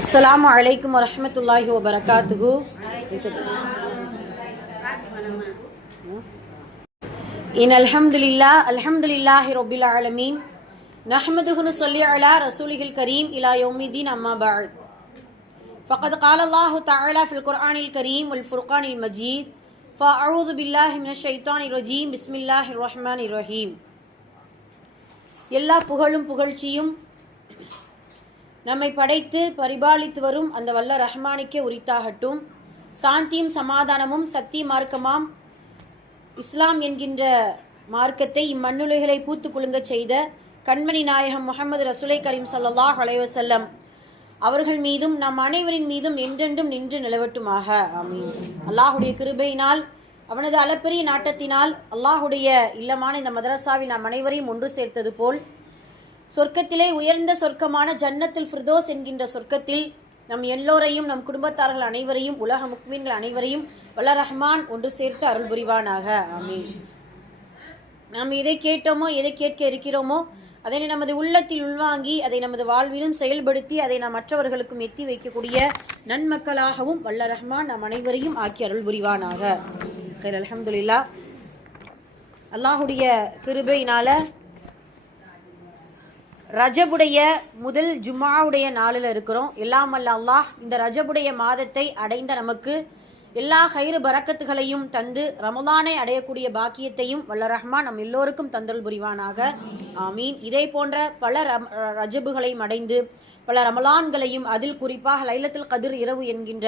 அஸ்ஸலாமு அலைக்கும் வரஹ்மத்துல்லாஹி வபரகாத்துஹு. அல்ஹம்துலில்லாஹி ரப்பில் ஆலமீன் நஹ்மதுஹு நுஸல்லி அலா ரசூலிஹில் கரீம் இலா யௌமிddin அம்மா பஅத். ஃபகத் قال الله تعالى في القرآن الكريم والفرقان المجيد فأعوذ بالله من الشيطان الرجيم بسم الله الرحمن الرحيم. எல்லா புகழும் புகழ்ச்சியும் நம்மை படைத்து பரிபாலித்து வரும் அந்த வல்ல ரஹ்மானுக்கே உரித்தாகட்டும். சாந்தியும் சமாதானமும் சத்திய மார்க்கமாம் இஸ்லாம் என்கின்ற மார்க்கத்தை இம்மண்ணுலகளை பூத்து குலுங்க செய்த கண்மணி நாயகம் முஹம்மது ரசூலை கரீம் ஸல்லல்லாஹு அலைஹி வஸல்லம் அவர்கள் மீதும் நம் அனைவரின் மீதும் என்றென்றும் நின்று நிலவட்டுமாக. ஆமீன். அல்லாஹுடைய கிருபையினால் அவனது அளப்பெரிய நாட்டத்தினால் அல்லாஹுடைய இல்லமான இந்த மதரசாவில் நாம் அனைவரையும் ஒன்று சேர்த்தது போல் சொர்க்கத்திலே உயர்ந்த சொர்க்கமான ஜன்னத்துல் ஃபிர்தோஸ் என்கின்ற சொர்க்கத்தில் நம் எல்லோரையும் நம் குடும்பத்தார்கள் அனைவரையும் உலக முக்மீன்கள் அனைவரையும் வல்ல ரஹ்மான் ஒன்று சேர்த்து அருள் புரிவானாக. ஆமீன். நாம் எதை கேட்டோமோ எதை கேட்க இருக்கிறோமோ அதனை நமது உள்ளத்தில் உள்வாங்கி அதை நமது வாழ்விலும் செயல்படுத்தி அதை நாம் மற்றவர்களுக்கும் எத்தி வைக்கக்கூடிய நன்மக்களாகவும் வல்ல ரஹ்மான் நம் அனைவரையும் ஆக்கி அருள் புரிவானாக. அல்ஹம்துலில்லாஹ். அல்லாஹுடைய கிருபையினால ரஜபுடைய முதல் ஜும்மாவுடைய நாளில் இருக்கிறோம். எல்லாம் அல்ல அல்லாஹ் இந்த ரஜபுடைய மாதத்தை அடைந்த நமக்கு எல்லா ஹைரு பரக்கத்துகளையும் தந்து ரமலானை அடையக்கூடிய பாக்கியத்தையும் வல்ல ரஹ்மான் நம் எல்லோருக்கும் தந்தல் புரிவானாக. ஆமீன். இதே போன்ற பல ரஜபுகளையும் அடைந்து பல ரமலான்களையும் அதில் குறிப்பாக லைலத்துல் கதிர் இரவு என்கின்ற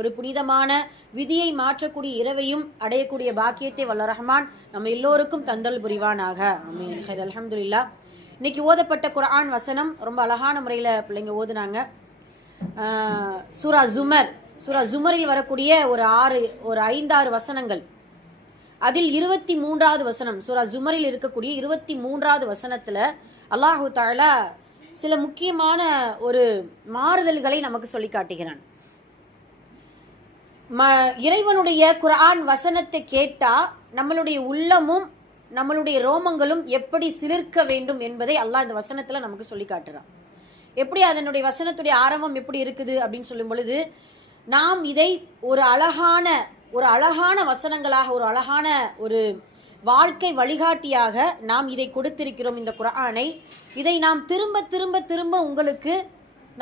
ஒரு புனிதமான விதியை மாற்றக்கூடிய இரவையும் அடையக்கூடிய பாக்கியத்தை வல்ல ரஹ்மான் நம்ம எல்லோருக்கும் தந்தல் புரிவானாக. ஆமீன். அல்ஹம்துலில்லாஹ். இன்னைக்கு ஓதப்பட்ட குர்ஆன் வசனம் ரொம்ப அழகான முறையில் பிள்ளைங்க ஓதுனாங்க. சூரா ஜுமரில் வரக்கூடிய ஒரு 5-6 வசனங்கள். அதில் 23வது வசனம், சூரா ஜுமரில் இருக்கக்கூடிய 23வது வசனத்தில் அல்லாஹு தஆலா சில முக்கியமான ஒரு மாறுதல்களை நமக்கு சொல்லி காட்டுகிறான். இறைவனுடைய குர்ஆன் வசனத்தை கேட்டா நம்மளுடைய உள்ளமும் நம்மளுடைய ரோமங்களும் எப்படி சிலிர்க்க வேண்டும் என்பதை அல்லாஹ் இந்த வசனத்துல நமக்கு சொல்லி காட்டுறான். எப்படி அதனுடைய வசனத்துடைய ஆரம்பம் எப்படி இருக்குது அப்படின்னு சொல்லும் பொழுது, நாம் இதை ஒரு அழகான வசனங்களாக ஒரு அழகான ஒரு வாழ்க்கை வழிகாட்டியாக நாம் இதை கொடுத்திருக்கிறோம். இந்த குர்ஆனை இதை நாம் திரும்ப திரும்ப திரும்ப உங்களுக்கு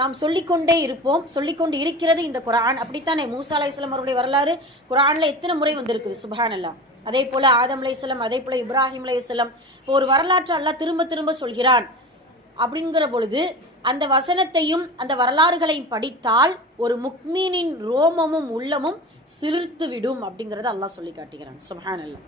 நாம் சொல்லிக்கொண்டே இருப்போம். சொல்லிக்கொண்டு இருக்கிறது இந்த குர்ஆன். அப்படித்தானே மூசா அலைஹிஸ்ஸலாம் அவருடைய வரலாறு குர்ஆன்ல எத்தனை முறை வந்திருக்குது. சுப்ஹானல்லாஹ். அதே போல ஆதம் அலைஹிஸ்ஸலாம், அதே போல இப்ராஹிம் அலைஹிஸ்ஸலாம், ஒரு வரலாற்று அல்லாஹ் திரும்ப திரும்ப சொல்கிறான். அப்படிங்கிற பொழுது அந்த வசனத்தையும் அந்த வரலாறுகளையும் படித்தால் ஒரு முக்மீனின் ரோமமும் உள்ளமும் சிலிர்த்து விடும் அப்படிங்கறத அல்லாஹ் சொல்லி காட்டுகிறான். சுப்ஹானல்லாஹ்.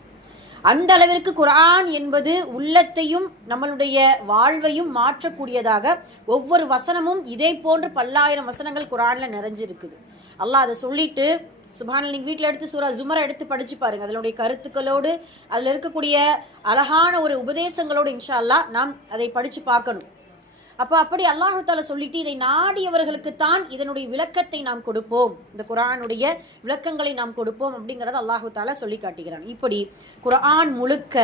அந்த அளவிற்கு குர்ஆன் என்பது உள்ளத்தையும் நம்மளுடைய வாழ்வையும் மாற்றக்கூடியதாக ஒவ்வொரு வசனமும் இதே போன்று பல்லாயிரம் வசனங்கள் குர்ஆன்ல நிறைஞ்சிருக்குது. அல்லாஹ் அதை சொல்லிட்டு சுப்ஹானல்லாஹ், நீங்க வீட்டில் எடுத்து சூரா ஜுமரை எடுத்து படிச்சு பாருங்க. அதனுடைய கருத்துக்களோடு அதில் இருக்கக்கூடிய அழகான ஒரு உபதேசங்களோடு இன்ஷா அல்லாஹ் நாம் அதை படிச்சு பார்க்கணும். அப்படி அல்லாஹு தஆலா சொல்லிட்டு இதை நாடியவர்களுக்குத்தான் இதனுடைய விளக்கத்தை நாம் கொடுப்போம், இந்த குர்ஆனுடைய விளக்கங்களை நாம் கொடுப்போம் அப்படிங்கறத அல்லாஹு தஆலா சொல்லி காட்டுகிறான். இப்படி குர்ஆன் முழுக்க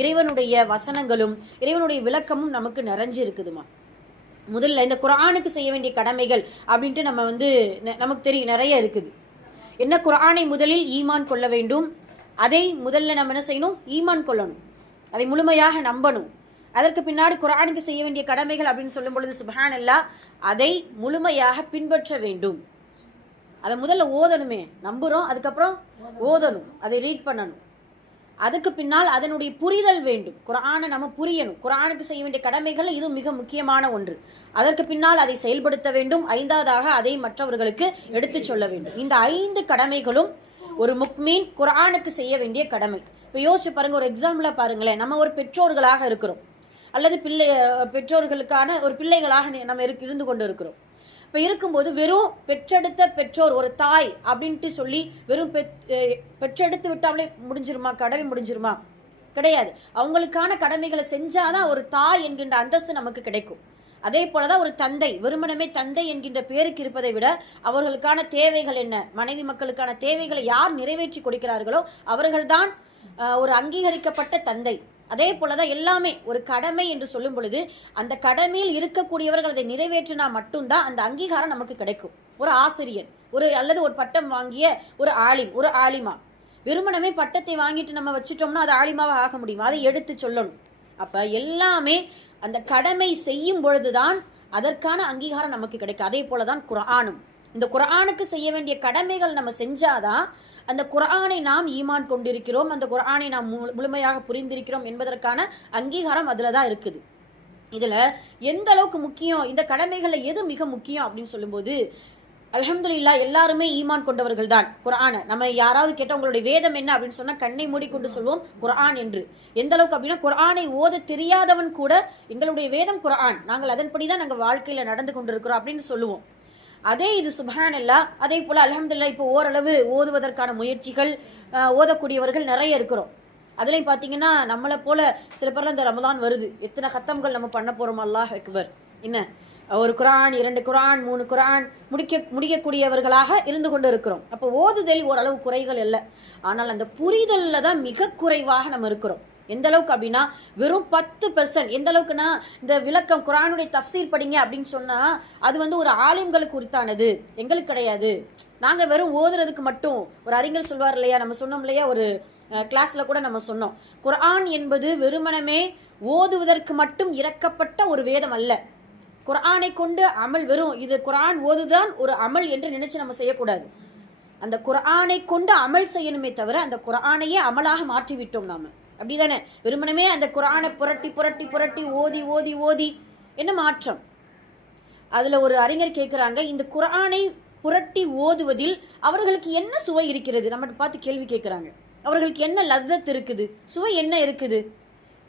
இறைவனுடைய வசனங்களும் இறைவனுடைய விளக்கமும் நமக்கு நிறைஞ்சு இருக்குதுமா. முதல்ல இந்த குர்ஆனுக்கு செய்ய வேண்டிய கடமைகள் அப்படின்ட்டு நம்ம நமக்கு தெரியும், நிறைய இருக்குது. என்ன, குர்ஆனை முதலில் ஈமான் கொள்ள வேண்டும். அதை முதல்ல நம்ம என்ன செய்யணும்? ஈமான் கொள்ளணும், அதை முழுமையாக நம்பணும். அதற்கு பின்னாடி குர்ஆனுக்கு செய்ய வேண்டிய கடமைகள் அப்படின்னு சொல்லும் பொழுது சுப்ஹானல்லாஹ், அதை முழுமையாக பின்பற்ற வேண்டும். அதை முதல்ல ஓதணுமே, நம்புறோம், அதுக்கப்புறம் ஓதணும், அதை ரீட் பண்ணணும். அதுக்கு பின்னால் அதனுடைய புரிதல் வேண்டும். குர்ஆனை நம்ம புரியணும். குர்ஆனுக்கு செய்ய வேண்டிய கடமைகள் இது மிக முக்கியமான ஒன்று. அதற்கு பின்னால் அதை செயல்படுத்த வேண்டும். 5வதாக அதை மற்றவர்களுக்கு எடுத்து சொல்ல வேண்டும். இந்த 5 கடமைகளும் ஒரு முக்மீன் குர்ஆனுக்கு செய்ய வேண்டிய கடமை. இப்போ யோசிச்சு பாருங்க, ஒரு எக்ஸாம்பிளா பாருங்களேன். நம்ம ஒரு பெற்றோர்களாக இருக்கிறோம், அல்லது பெற்றோர்களுக்கான ஒரு பிள்ளைகளாக நம்ம இருந்து கொண்டு இருக்கிறோம். இப்போ இருக்கும்போது வெறும் பெற்றெடுத்த பெற்றோர், ஒரு தாய் அப்படின்ட்டு சொல்லி வெறும் பெற்றெடுத்து விட்டாமலே முடிஞ்சிருமா? கடமை முடிஞ்சிருமா? கிடையாது. அவங்களுக்கான கடமைகளை செஞ்சாதான் ஒரு தாய் என்கின்ற அந்தஸ்து நமக்கு கிடைக்கும். அதே போலதான் ஒரு தந்தை, வெறுமனமே தந்தை என்கின்ற பேருக்கு இருப்பதை விட அவர்களுக்கான தேவைகள் என்ன, மனைவி மக்களுக்கான தேவைகளை யார் நிறைவேற்றி கொடுக்கிறார்களோ அவர்கள்தான் ஒரு அங்கீகரிக்கப்பட்ட தந்தை. அதே போலதான் எல்லாமே ஒரு கடமை என்று சொல்லும் பொழுது அந்த கடமையில் இருக்கக்கூடியவர்கள் அதை நிறைவேற்றினா மட்டும்தான் அந்த அங்கீகாரம் நமக்கு கிடைக்கும். ஒரு ஆசிரியர் அல்லது ஒரு பட்டம் வாங்கிய ஒரு ஆலிமா வெறுமனமே பட்டத்தை வாங்கிட்டு நம்ம வச்சுட்டோம்னா அது ஆலிமாவா ஆக முடியும், அதை எடுத்து சொல்லணும். அப்ப எல்லாமே அந்த கடமை செய்யும் பொழுதுதான் அதற்கான அங்கீகாரம் நமக்கு கிடைக்கும். அதே போலதான் குர்ஆனும். இந்த குர்ஆனுக்கு செய்ய வேண்டிய கடமைகள் நம்ம செஞ்சாதான் அந்த குர்ஆனை நாம் ஈமான் கொண்டிருக்கிறோம், அந்த குர்ஆனை நாம் முழுமையாக புரிந்திருக்கிறோம் என்பதற்கான அங்கீகாரம் அதுலதான் இருக்குது. இதுல எந்த அளவுக்கு முக்கியம், இந்த கடமைகள்ல எது மிக முக்கியம் அப்படின்னு சொல்லும்போது அல்ஹம்துலில்லாஹ் எல்லாருமே ஈமான் கொண்டவர்கள் தான். குர்ஆனை நம்ம யாராவது கேட்டால் உங்களுடைய வேதம் என்ன அப்படின்னு சொன்னா கண்ணை மூடிக்கொண்டு சொல்வோம் குர்ஆன் என்று. எந்த அளவுக்கு அப்படின்னா குர்ஆனை ஓத தெரியாதவன் கூட எங்களுடைய வேதம் குர்ஆன், நாங்கள் அதன்படிதான் நாங்கள் வாழ்க்கையில நடந்து கொண்டிருக்கிறோம் அப்படின்னு சொல்லுவோம். அதே இது சுப்ஹானல்லாஹ். அதே போல அல்ஹம்துலில்லாஹ் இப்போ ஓரளவு ஓதுவதற்கான முயற்சிகள் ஓதக்கூடியவர்கள் நிறைய இருக்கிறோம். அதுலயும் பாத்தீங்கன்னா நம்மளை போல சில பேர்லாம் இந்த ரமலான் வருது, எத்தனை ஹத்தம்கள் நம்ம பண்ண போறோம், அல்லாஹ் அக்பர். என்ன ஒரு குர்ஆன் 2 குர்ஆன் 3 குர்ஆன் முடிக்கக்கூடியவர்களாக இருந்து கொண்டு இருக்கிறோம். அப்போ ஓதுதல் ஓரளவு குறைகள் இல்லை, ஆனால் அந்த புரிதல்ல தான் மிக குறைவாக நம்ம இருக்கிறோம். எந்த அளவுக்கு அப்படின்னா வெறும் 10%. எந்த அளவுக்குன்னா இந்த விளக்கம் குர்ஆனுடைய தஃப்சீர் படிங்க அப்படின்னு சொன்னா அது ஒரு ஆலிம்களுக்கு உரித்தானது, எங்களுக்கு கிடையாது. நாங்க வெறும் ஓதுறதுக்கு மட்டும். ஒரு அறிஞர் சொல்வார் இல்லையா, நம்ம சொன்னோம் இல்லையா ஒரு கிளாஸ்ல கூட நம்ம சொன்னோம், குர்ஆன் என்பது வெறுமனமே ஓதுவதற்கு மட்டும் இறக்கப்பட்ட ஒரு வேதம் அல்ல. குர்ஆனை கொண்டு அமல், வெறும் இது குர்ஆன் ஓதுதான் ஒரு அமல் என்று நினைச்சு நம்ம செய்யக்கூடாது. அந்த குர்ஆனை கொண்டு அமல் செய்யணுமே தவிர அந்த குர்ஆனையே அமலாக மாற்றி விட்டோம் நாம, அப்படிதானே? வெறுமனமே அந்த குர்ஆனை புரட்டி புரட்டி புரட்டி ஓதி ஓதி ஓதி என்ன மாற்றம்? அதுல ஒரு அறிஞர் கேட்கிறாங்க, இந்த குர்ஆனை புரட்டி ஓதுவதில் அவர்களுக்கு என்ன சுவை இருக்கிறது? நம்ம பார்த்து கேள்வி கேட்கிறாங்க. அவர்களுக்கு என்ன லzzத் இருக்குது, சுவை என்ன இருக்குது?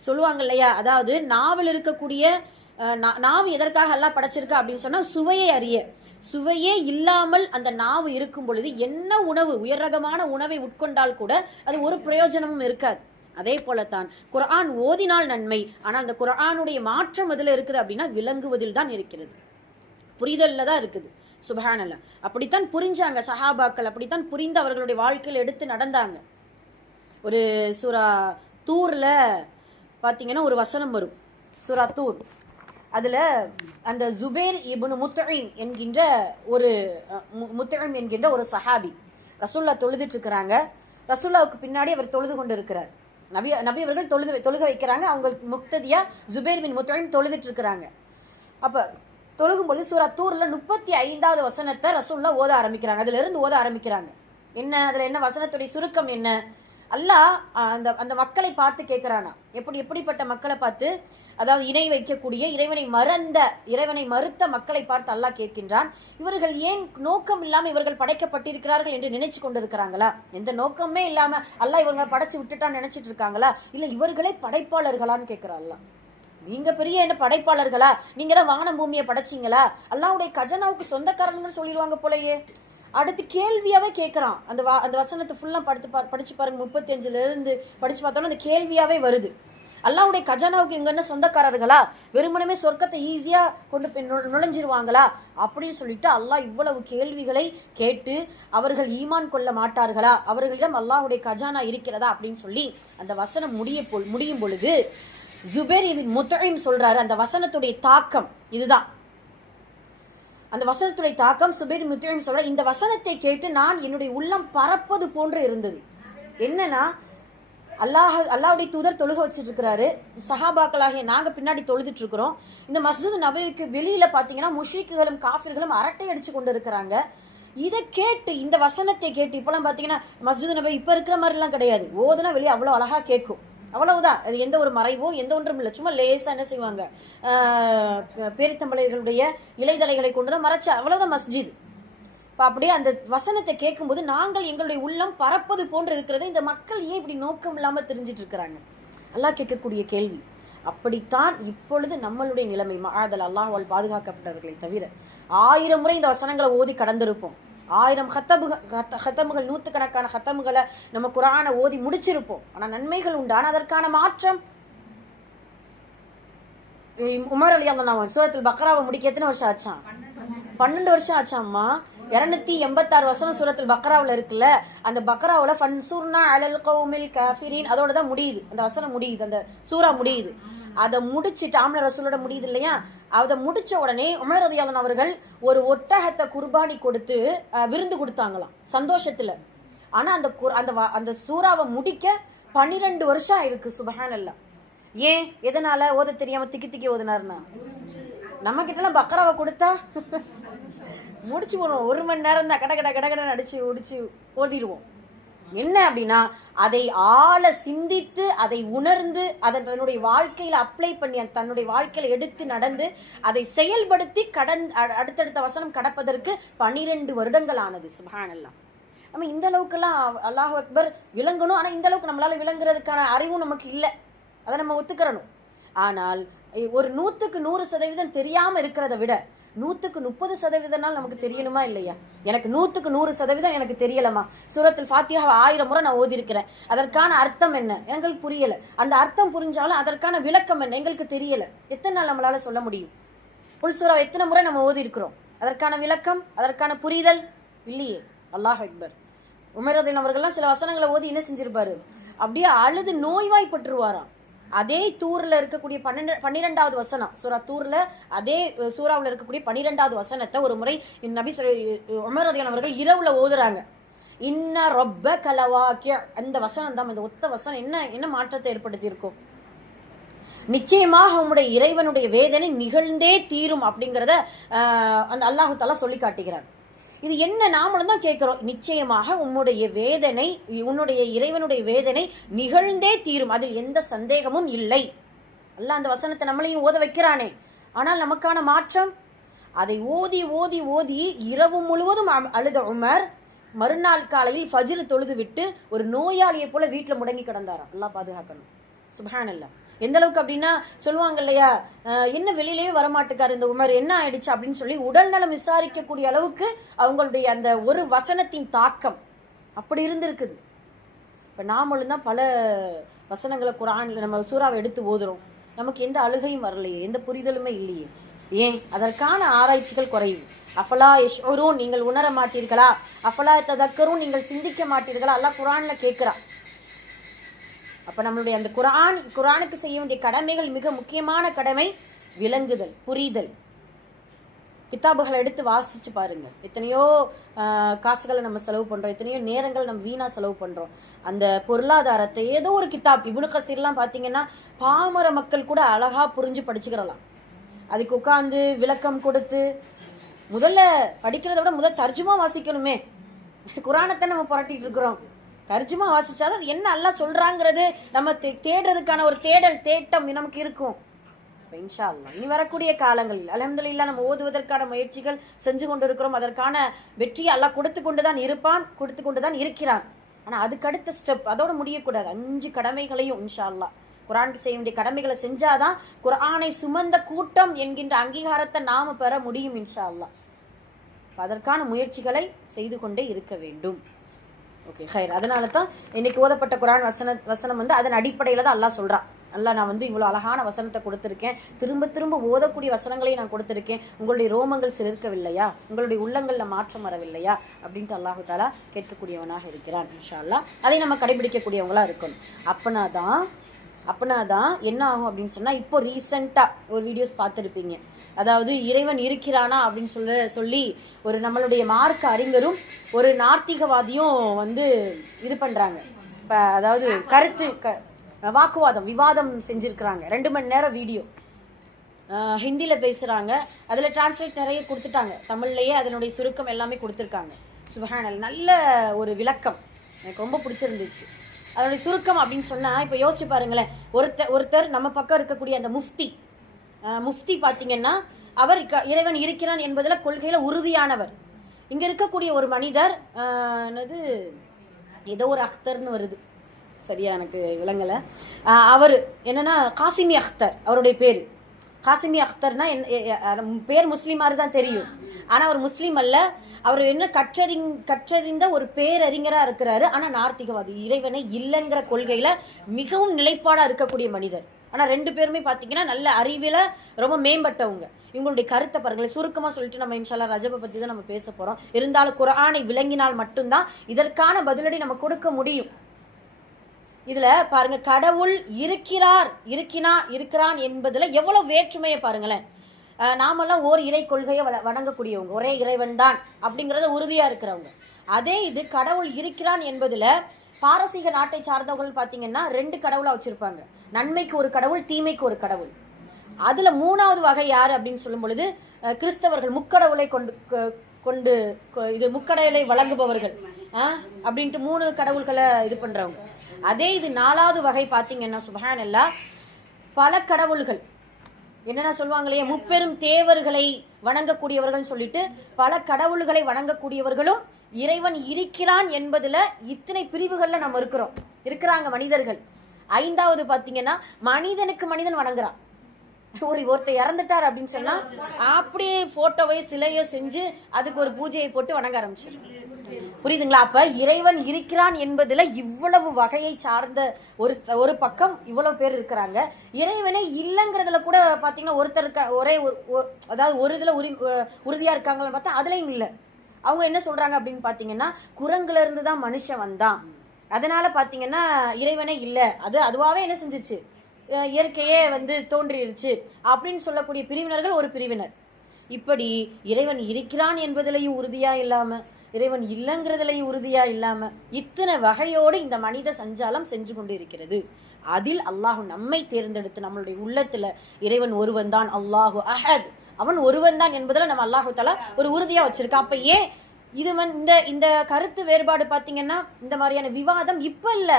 சொல்லுவாங்க இல்லையா, அதாவது நாவல் இருக்கக்கூடிய நாவு எதற்காக எல்லாம் படைச்சிருக்கா அப்படின்னு சொன்னா சுவையை அறிய. சுவையே இல்லாமல் அந்த நாவு இருக்கும் பொழுது என்ன உணவு, உயர் ரகமான உணவை உட்கொண்டால் கூட அது ஒரு பிரயோஜனமும் இருக்காது. அதே போலத்தான் குர்ஆன் ஓதினால் நன்மை, ஆனால் அந்த குர்ஆனுடைய மாற்றம் அதுல இருக்குது அப்படின்னா விளங்குவதில் தான் இருக்கிறது, புரிதல்ல தான் இருக்குது. சுப்ஹானல்லாஹ். அப்படித்தான் புரிஞ்சாங்க சஹாபாக்கள், அப்படித்தான் புரிந்து அவர்களுடைய வாழ்க்கையில் எடுத்து நடந்தாங்க. ஒரு சூரா தூர்ல பாத்தீங்கன்னா ஒரு வசனம் வரும், சூரா தூர். அதுல அந்த ஜுபைர் இப்னு முத்இம் என்கின்ற ஒரு சஹாபி ரசூல்லா தொழுதுட்டு இருக்கிறாங்க. ரசூல்லாவுக்கு பின்னாடி அவர் தொழுது கொண்டு இருக்கிறார். நபி அவர்கள் தொழுக வைக்கிறாங்க. அவங்க முக்ததியா ஜுபைர் பின் முத்இம் தொழுதுட்டு இருக்கிறாங்க. அப்ப தொழுகும்போது சூரா தூர்ல 35வது வசனத்தை ரசூல்லா ஓத ஆரம்பிக்கிறாங்க. அதுல இருந்து ஓத ஆரம்பிக்கிறாங்க. என்ன அதுல என்ன வசனத்துடைய சுருக்கம் என்ன? அல்லாஹ் அந்த மக்களை பார்த்து கேட்கிறானா, எப்படிப்பட்ட மக்களை பார்த்து, அதாவது இணை வைக்கக்கூடிய இறைவனை மறுத்த மக்களை பார்த்து அல்லாஹ் கேட்கின்றான், இவர்கள் ஏன் நோக்கம் இல்லாம இவர்கள் படைக்கப்பட்டிருக்கிறார்கள் என்று நினைச்சு கொண்டிருக்கிறாங்களா? எந்த நோக்கமே இல்லாம அல்லாஹ் இவங்களை படைச்சு விட்டுட்டான்னு நினைச்சிட்டு இருக்காங்களா? இல்ல இவர்களே படைப்பாளர்களான்னு கேட்கிறா அல்லாஹ். நீங்க பெரிய என்ன படைப்பாளர்களா? நீங்க தான் வானம் பூமியை படைச்சிங்களா? அல்லாஹ்வுடைய கஜனாவுக்கு சொந்தக்காரங்கன்னு சொல்லிடுவாங்க போலயே. அடுத்து கேள்வியாவே கேட்கிறான். அந்த வசனத்தை ஃபுல்லா படிச்சு பாருங்க, 35ல இருந்து படிச்சு பார்த்தோம்னா அந்த கேள்வியாவே வருது. அல்லாஹ்வுடைய கஜானாவுக்கு இங்க என்ன சொந்தக்காரர்களா? வெறுமனமே சொர்க்கத்தை ஈஸியா கொண்டு நுழைஞ்சிருவாங்களா அப்படின்னு சொல்லிட்டு அல்லாஹ் இவ்வளவு கேள்விகளை கேட்டு அவர்கள் ஈமான் கொள்ள மாட்டார்களா, அவர்களிடம் அல்லாஹ்வுடைய கஜானா இருக்கிறதா அப்படின்னு சொல்லி அந்த வசனம் முடியும் பொழுது ஜுபைர் இப்னு முத்இம் சொல்றாரு, அந்த வசனத்துடைய தாக்கம் இதுதான். அந்த வசனத்துடைய தாக்கம் சுபைர் முத்இம் சொல்ற, இந்த வசனத்தை கேட்டு நான் என்னுடைய உள்ளம் பறப்பது போன்று இருந்தது. என்னன்னா அல்லாஹ்வுடைய தூதர் தொழுக வச்சிட்டு இருக்கிறாரு, சஹாபாக்களாகிய நாங்க பின்னாடி தொழுதுட்டு இருக்கிறோம். இந்த மஸ்ஜித் நபவிக்கு வெளியில பாத்தீங்கன்னா முஷ்ரிக்குகளும் காஃபிர்களும் அரட்டை அடிச்சு கொண்டு இருக்கிறாங்க. இதை கேட்டு, இந்த வசனத்தை கேட்டு, இப்பெல்லாம் பாத்தீங்கன்னா மஸ்ஜித் நபவி இப்ப இருக்கிற மாதிரி எல்லாம் கிடையாது, ஓதுனா வெளியே அவ்வளவு அழகா கேட்கும், அவ்வளவுதான். அது எந்த ஒரு மறைவோ எந்த ஒன்றும் இல்லை, சும்மா லேசா என்ன செய்வாங்க, பேரித்தம்பளைகளுடைய இலைதலைகளை கொண்டுதான் மறைச்ச, அவ்வளவுதான் மஸ்ஜித். அப்படியே அந்த வசனத்தை கேட்கும்போது நாங்கள் எங்களுடைய உள்ளம் பறப்பது போன்று இருக்கிறது. இந்த மக்கள் ஏன் இப்படி நோக்கம் இல்லாம தெரிஞ்சிட்டு இருக்கிறாங்க? அல்லாஹ் கேட்கக்கூடிய கேள்வி. அப்படித்தான் இப்பொழுது நம்மளுடைய நிலைமை. மஆதல் அல்லாஹ்வால் பாதுகாக்கப்பட்டவர்களை தவிர 1000 முறை இந்த வசனங்களை ஓதி கடந்திருப்போம். 1000 ஹத்தமுகள் 100கணக்கான ஹத்தமுகளை நம்ம குர்ஆனை ஓதி முடிச்சிருப்போம். ஆனா நன்மைகள் உண்டு. ஆனா அதற்கான மாற்றம் உமர் ரலியல்லாஹு அன்ஹு சூரத்துல் பக்ராவை முடிக்க எத்தனை வருஷம் ஆச்சாம்? 12 வருஷம் ஆச்சாம்மா. 286 வசனம் சூரத்துல் பக்ராவில் இருக்குல்ல, அந்த பக்ராவில் ஃபன்சூர்னா அலல் கௌமில் காஃபிரீன் அதோட தான் முடியுது, அந்த வசனம் முடியுது, அந்த சூரா முடியுது. அதை முடிச்சுட்டு ஆம்ல ரசூலோட முடியுது இல்லையா, அதை முடிச்ச உடனே உமர் ரலியல்லாஹு அவர்கள் ஒரு ஒட்டகத்தை குர்பானி கொடுத்து விருந்து கொடுத்தாங்களாம் சந்தோஷத்துல. ஆனா அந்த அந்த சூறாவை முடிக்க 12 வருஷம் ஆயிருக்கு. சுபஹானல்லாஹ். ஏன் எதனால? ஓத தெரியாம திக்கி திக்கி ஓதுனாருன்னா. நம்ம கிட்டலாம் பக்ராவை கொடுத்தா முடிச்சு போடுவோம், 1 மணி நேரம் தான் கட கட கடகடன்னு அடிச்சு முடிச்சு ஓதிடுவோம். என்ன அப்படின்னா அதை ஆழ சிந்தித்து அதை உணர்ந்து அதை தன்னுடைய வாழ்க்கையில அப்ளை பண்ணி தன்னுடைய வாழ்க்கையில எடுத்து நடந்து அதை செயல்படுத்தி அடுத்தடுத்த வசனம் கடப்பதற்கு 12 வருடங்கள் ஆனது. சுப்ஹானல்லாஹ். நம்ம இந்த அளவுக்குலாம் அல்லாஹ் அக்பர் விளங்கணும். ஆனா இந்த அளவுக்கு நம்மளால விளங்குறதுக்கான அறிவும் நமக்கு இல்லை, அதை நம்ம ஒத்துக்கிறணும். ஆனால் ஒரு 100க்கு 100% தெரியாம இருக்கிறத விட 100க்கு 30% நமக்கு தெரியணுமா இல்லையா? எனக்கு 100க்கு 100% எனக்கு தெரியலமா, சூரத்துல் ஃபாத்திஹா 1000 முறை நான் ஓதி இருக்கிறேன், அதற்கான அர்த்தம் என்ன எங்களுக்கு புரியல, அந்த அர்த்தம் புரிஞ்சாலும் அதற்கான விளக்கம் என்ன எங்களுக்கு தெரியல. எத்தனை நாள் நம்மளால சொல்ல முடியும்? புல் சூரா எத்தனை முறை நம்ம ஓதி இருக்கிறோம், அதற்கான விளக்கம் அதற்கான புரிதல் இல்லையே. அல்லாஹ் அக்பர். உமர் ரலியல்லாஹு அவர்கள்லாம் சில வசனங்களை ஓதி என்ன செஞ்சிருப்பாரு, அப்படியே அழுது நோய்வாய்ப்பட்டுருவாராம். அதே தூர்ல இருக்கக்கூடிய 12வது வசனம், சூரா தூர்ல அதே சூறாவில் இருக்கக்கூடிய 12வது வசனத்தை ஒரு முறை நபி உமர் ரலியல்லாஹு அவர்கள் இரவுல ஓதுறாங்க. இன்ன ரப்பக லவாக்கிஅ. அந்த வசனம் தான், இந்த ஒத்த வசனம் என்ன மாற்றத்தை ஏற்படுத்தி இருக்கும்? நிச்சயமாக உம்முடைய இறைவனுடைய வேதனை நிகழ்ந்தே தீரும் அப்படிங்கிறத அந்த அல்லாஹு தஆலா சொல்லி காட்டுகிறார். இது என்ன? நாமளும் தான் கேட்கிறோம். நிச்சயமாக உன்னுடைய வேதனை, உன்னுடைய இறைவனுடைய வேதனை நிகழ்ந்தே தீரும், அதில் எந்த சந்தேகமும் இல்லை. அல்லாஹ் அந்த வசனத்தை நம்மளையும் ஓத வைக்கிறானே. ஆனால் நமக்கான மாற்றம், அதை ஓதி ஓதி ஓதி இரவு முழுவதும் அழுத உமர் மறுநாள் காலையில் ஃபஜ்ர் தொழுது விட்டு ஒரு நோயாளியை போல வீட்டில் முடங்கி கிடந்தாராம். அல்லாஹ் பாதுகாக்கணும். சுப்ஹானல்லாஹ். எந்த அளவுக்கு அப்படின்னா சொல்லுவாங்க இல்லையா, என்ன வெளியிலேயே வரமாட்டுக்காரு இந்த உமர், என்ன ஆயிடுச்சு அப்படின்னு சொல்லி உடல் நலம் விசாரிக்கக்கூடிய அளவுக்கு அவங்களுடைய அந்த ஒரு வசனத்தின் தாக்கம் அப்படி இருந்திருக்குது. இப்போ நாமளும் தான் பல வசனங்களை குர்ஆன்ல நம்ம சூறாவை எடுத்து ஓதுறோம், நமக்கு எந்த அழுகையும் வரலையே, எந்த புரிதலுமே இல்லையே. ஏன்? அதற்கான ஆராய்ச்சிகள் குறைவு. அஃபலா யஷ்உரூன், நீங்கள் உணர மாட்டீர்களா? அஃபலா ததக்கரூன், நீங்கள் சிந்திக்க மாட்டீர்களா? அல்லாஹ் குர்ஆன்ல கேட்கிறான். அப்ப நம்மளுடைய அந்த குர்ஆனுக்கு செய்ய வேண்டிய கடமைகள் மிக முக்கியமான கடமை விளங்குதல், புரிதல். கிதாபுகளை எடுத்து வாசிச்சு பாருங்க. எத்தனையோ காசுகளை நம்ம செலவு பண்றோம், எத்தனையோ நேரங்கள் நம்ம வீணா செலவு பண்றோம். அந்த பொருளாதாரத்தை ஏதோ ஒரு கிதாப், இப்னு கசீர்லாம் பாத்தீங்கன்னா பாமர மக்கள் கூட அழகா புரிஞ்சு படிச்சுக்கிறலாம். அதுக்கு உட்காந்து விளக்கம் கொடுத்து முதல்ல படிக்கிறத விட முதல் தர்ஜுமா வாசிக்கணுமே. குர்ஆனத்தை நம்ம புரட்டிட்டு இருக்கிறோம், தர்ஜுமா வாசிச்சாதான் அது என்ன அல்லாஹ் சொல்றாங்கிறது நம்ம தேடுறதுக்கான ஒரு தேட்டம் நமக்கு இருக்கும். இன்ஷா அல்லாஹ் இனி வரக்கூடிய காலங்களில் அல்ஹம்துலில்லாஹ் நம்ம ஓதுவதற்கான முயற்சிகள் செஞ்சு கொண்டு இருக்கிறோம். அதற்கான வெற்றியை அல்லாஹ் கொடுத்து கொண்டுதான் இருப்பான், கொடுத்து கொண்டுதான் இருக்கிறான். ஆனா அதுக்கு அடுத்த ஸ்டெப் அதோட முடியக்கூடாது. 5 கடமைகளையும் இன்ஷா அல்லாஹ் குர்ஆனுக்கு செய்ய வேண்டிய கடமைகளை செஞ்சாதான் குர்ஆனை சுமந்த கூட்டம் என்கின்ற அங்கீகாரத்தை நாம பெற முடியும் இன்ஷா அல்லாஹ். அதற்கான முயற்சிகளை செய்து கொண்டே இருக்க வேண்டும். ஓகே ஹைர். அதனால தான் இன்னைக்கு ஓதப்பட்ட குர்ஆன் வசனம் வந்து அதன் அடிப்படையில தான் அல்லாஹ் சொல்றான். அல்லாஹ் நான் வந்து இவ்வளவு அழகான வசனத்தை கொடுத்திருக்கேன், திரும்ப திரும்ப ஓதக்கூடிய வசனங்களையும் நான் கொடுத்திருக்கேன், உங்களுடைய ரோமங்கள் சிலிர்க்கவில்லையா, உங்களுடைய உள்ளங்கள்ல மாற்றம் வரவில்லையா அப்படின்ட்டு அல்லாஹு தாலா கேட்கக்கூடியவனாக இருக்கிறான். இன்ஷா அல்லாஹ் அதை நம்ம கடைபிடிக்கக்கூடியவங்களா இருக்கணும். அப்பனாதான் என்ன ஆகும் அப்படின்னு சொன்னா, இப்போ ரீசெண்டா ஒரு வீடியோஸ் பார்த்துருப்பீங்க. அதாவது இறைவன் இருக்கிறானா அப்படின்னு சொல்லி ஒரு நம்மளுடைய மார்க்க அறிஞரும் ஒரு நாத்திகவாதியும் வந்து இது பண்றாங்க. இப்ப அதாவது விவாதம் செஞ்சிருக்கிறாங்க. 2 மணி நேரம் வீடியோ ஹிந்தியில பேசுறாங்க. அதுல டிரான்ஸ்லேட் நிறைய கொடுத்துட்டாங்க, தமிழ்லயே அதனுடைய சுருக்கம் எல்லாமே கொடுத்துருக்காங்க. சுப்ஹானல்லாஹ். நல்ல ஒரு விளக்கம் எனக்கு ரொம்ப பிடிச்சிருந்துச்சு. அதனுடைய சுருக்கம் அப்படின்னு சொன்னா, இப்ப யோசிச்சு பாருங்களேன், ஒருத்தர் நம்ம பக்கம் இருக்கக்கூடிய அந்த முஃப்தி பாத்தீங்கன்னா அவர் இறைவன் இருக்கிறான் என்பதுல கொள்கையில உறுதியானவர். இங்க இருக்கக்கூடிய ஒரு மனிதர் ஏதோ ஒரு அख्தர்னு வருது, சரியா எனக்கு விளங்கல. அவரு என்னன்னா காசிமி அख्தர், அவருடைய பேரு காசிமி அख्தர்னா பேர் முஸ்லீம் மாதிரி தான் தெரியும், ஆனா அவர் முஸ்லீம் அல்ல. அவர் என்ன கற்றறிந்த ஒரு பேரறிஞரா இருக்கிறாரு. ஆனா நார்த்திகவாதி, இறைவனை இல்லைங்கிற கொள்கையில மிகவும் நிலைப்பாடா இருக்கக்கூடிய மனிதர். ஆனால் 2 பேருமே பார்த்தீங்கன்னா நல்ல அறிவில் ரொம்ப மேம்பட்டவங்க. இவங்களுடைய கருத்தை பாருங்களேன். சுருக்கமாக சொல்லிட்டு நம்ம இன்ஷால்லா ரஜபை பற்றி தான் நம்ம பேச போகிறோம். இருந்தாலும் குர்ஆனை விளங்கினால் மட்டும்தான் இதற்கான பதிலடி நம்ம கொடுக்க முடியும். இதுல பாருங்க, கடவுள் இருக்கிறான் என்பதுல எவ்வளவு வேற்றுமையை பாருங்களேன். நாமெல்லாம் ஓர் இறை கொள்கையை வணங்கக்கூடியவங்க, ஒரே இறைவன் தான் அப்படிங்கறத உறுதியா இருக்கிறவங்க. அதே இது கடவுள் இருக்கிறான் என்பதுல பாரசீக நாட்டை சார்ந்தவர்கள் பாத்தீங்கன்னா 2 கடவுளா வச்சிருப்பாங்க. நன்மைக்கு ஒரு கடவுள், தீமைக்கு ஒரு கடவுள். அதுல 3வது வகை யாரு அப்படின்னு சொல்லும் பொழுது கிறிஸ்தவர்கள் முக்கடவுளை கொண்டு இது முக்கடவுளை வழங்குபவர்கள் அப்படின்ட்டு 3 கடவுள்களை இது பண்றவங்க. அதே இது 4வது வகை பாத்தீங்கன்னா சுப்ஹானல்லாஹ், பல கடவுள்கள் என்னென்ன சொல்லுவாங்களே, முப்பெரும் தேவர்களை வணங்கக்கூடியவர்கள் சொல்லிட்டு பல கடவுள்களை வணங்கக்கூடியவர்களும் இறைவன் இருக்கிறான் என்பதுல இத்தனை பிரிவுகள்ல நம்ம இருக்கிறாங்க மனிதர்கள். 5வது பாத்தீங்கன்னா மனிதனுக்கு மனிதன் வணங்குறான். ஒருத்தர் இறந்துட்டார் அப்படின்னு சொன்னா அப்படியே போட்டோவை சிலையோ செஞ்சு அதுக்கு ஒரு பூஜையை போட்டு வணங்க ஆரம்பிச்சிடும். புரியுதுங்களா? அப்ப இறைவன் இருக்கிறான் என்பதுல இவ்வளவு வகையை சார்ந்த ஒரு பக்கம் இவ்வளவு பேர் இருக்கிறாங்க. இறைவனே இல்லைங்கிறதுல கூட பாத்தீங்கன்னா ஒருத்தர் ஒரே அதாவது ஒரு இதுல உறுதியா இருக்காங்கன்னு பார்த்தா அதுலயும் இல்லை. அவங்க என்ன சொல்றாங்க அப்படின்னு பாத்தீங்கன்னா, குரங்குல இருந்து தான் மனுஷன் வந்தான், அதனால பாத்தீங்கன்னா இறைவனே இல்லை, அதுவாவே என்ன செஞ்சிச்சு, இயற்கையே தோன்றிருச்சு அப்படின்னு சொல்லக்கூடிய பிரிவினர்கள் ஒரு பிரிவினர். இப்படி இறைவன் இருக்கிறான் என்பதிலையும் உறுதியா இல்லாம, இறைவன் இல்லைங்கிறதுலையும் உறுதியா இல்லாம இத்தனை வகையோடு இந்த மனித சஞ்சாலம் செஞ்சு கொண்டு இருக்கிறது. அதில் அல்லாஹு நம்மை தேர்ந்தெடுத்து நம்மளுடைய உள்ளத்துல இறைவன் ஒருவன் தான், அல்லாஹு அஹத், அவன் ஒருவன் தான் என்பதுல நம்ம அல்லாஹு தஆலா ஒரு உறுதியா வச்சிருக்கா. அப்ப ஏன் இது இந்த கருத்து வேறுபாடு பாத்தீங்கன்னா, இந்த மாதிரியான விவாதம் இப்ப இல்ல,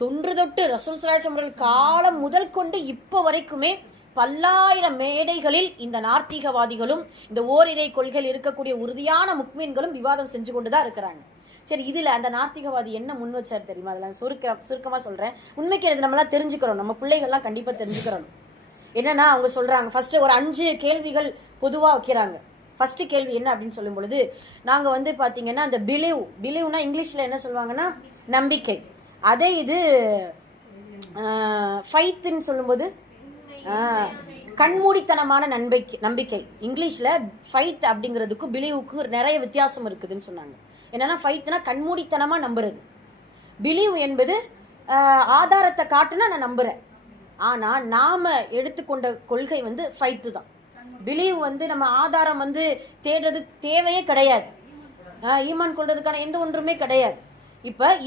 தொன்று தொட்டு ரசூல் ஸல்லல்லாஹு அலைஹி வஸல்லம் காலம் முதல் கொண்டு இப்ப வரைக்குமே பல்லாயிரம் மேடைகளில் இந்த நார்த்தீகவாதிகளும் இந்த ஓரிரை கொள்கையில் இருக்கக்கூடிய உறுதியான முக்மீன்களும் விவாதம் செஞ்சு கொண்டுதான் இருக்கிறாங்க. சரி, இதுல அந்த நார்த்தீகவாதி என்ன முன் வச்சார் தெரியுமா? அதெல்லாம் சுருக்கமா சொல்றேன். உண்மைக்கு இது நம்மளாம் தெரிஞ்சுக்கிறோம், நம்ம பிள்ளைகள்லாம் கண்டிப்பா தெரிஞ்சுக்கிறோம். என்னன்னா அவங்க சொல்றாங்க, ஃபர்ஸ்ட் ஒரு 5 கேள்விகள் பொதுவா வைக்கிறாங்க. ஃபர்ஸ்ட் கேள்வி என்ன அப்படின்னு சொல்லும் பொழுது, நாங்க பாத்தீங்கன்னா அந்த பிலீவ்னா இங்கிலீஷ்ல என்ன சொல்லுவாங்கன்னா நம்பிக்கை, அதே இது ஃபைத்ன்னு சொல்லும்போது கண்மூடித்தனமான நம்பிக்கை. இங்கிலீஷ்ல ஃபைத் அப்படிங்கிறதுக்கு பிலீவுக்கு நிறைய வித்தியாசம் இருக்குதுன்னு சொன்னாங்க. என்னன்னா ஃபைத்னா கண்மூடித்தனமா நம்புறது, பிலீவ் என்பது ஆதாரத்தை காட்டுனா நான் நம்புறேன். ஆனா நாம எடுத்துக்கொண்ட கொள்கை ஃபைத்து தான். பிலீவ் நம்ம ஆதாரம் தேடுறது தேவையே கிடையாது, ஈமான் கொள்றதுக்கான எந்த ஒன்றுமே கிடையாது.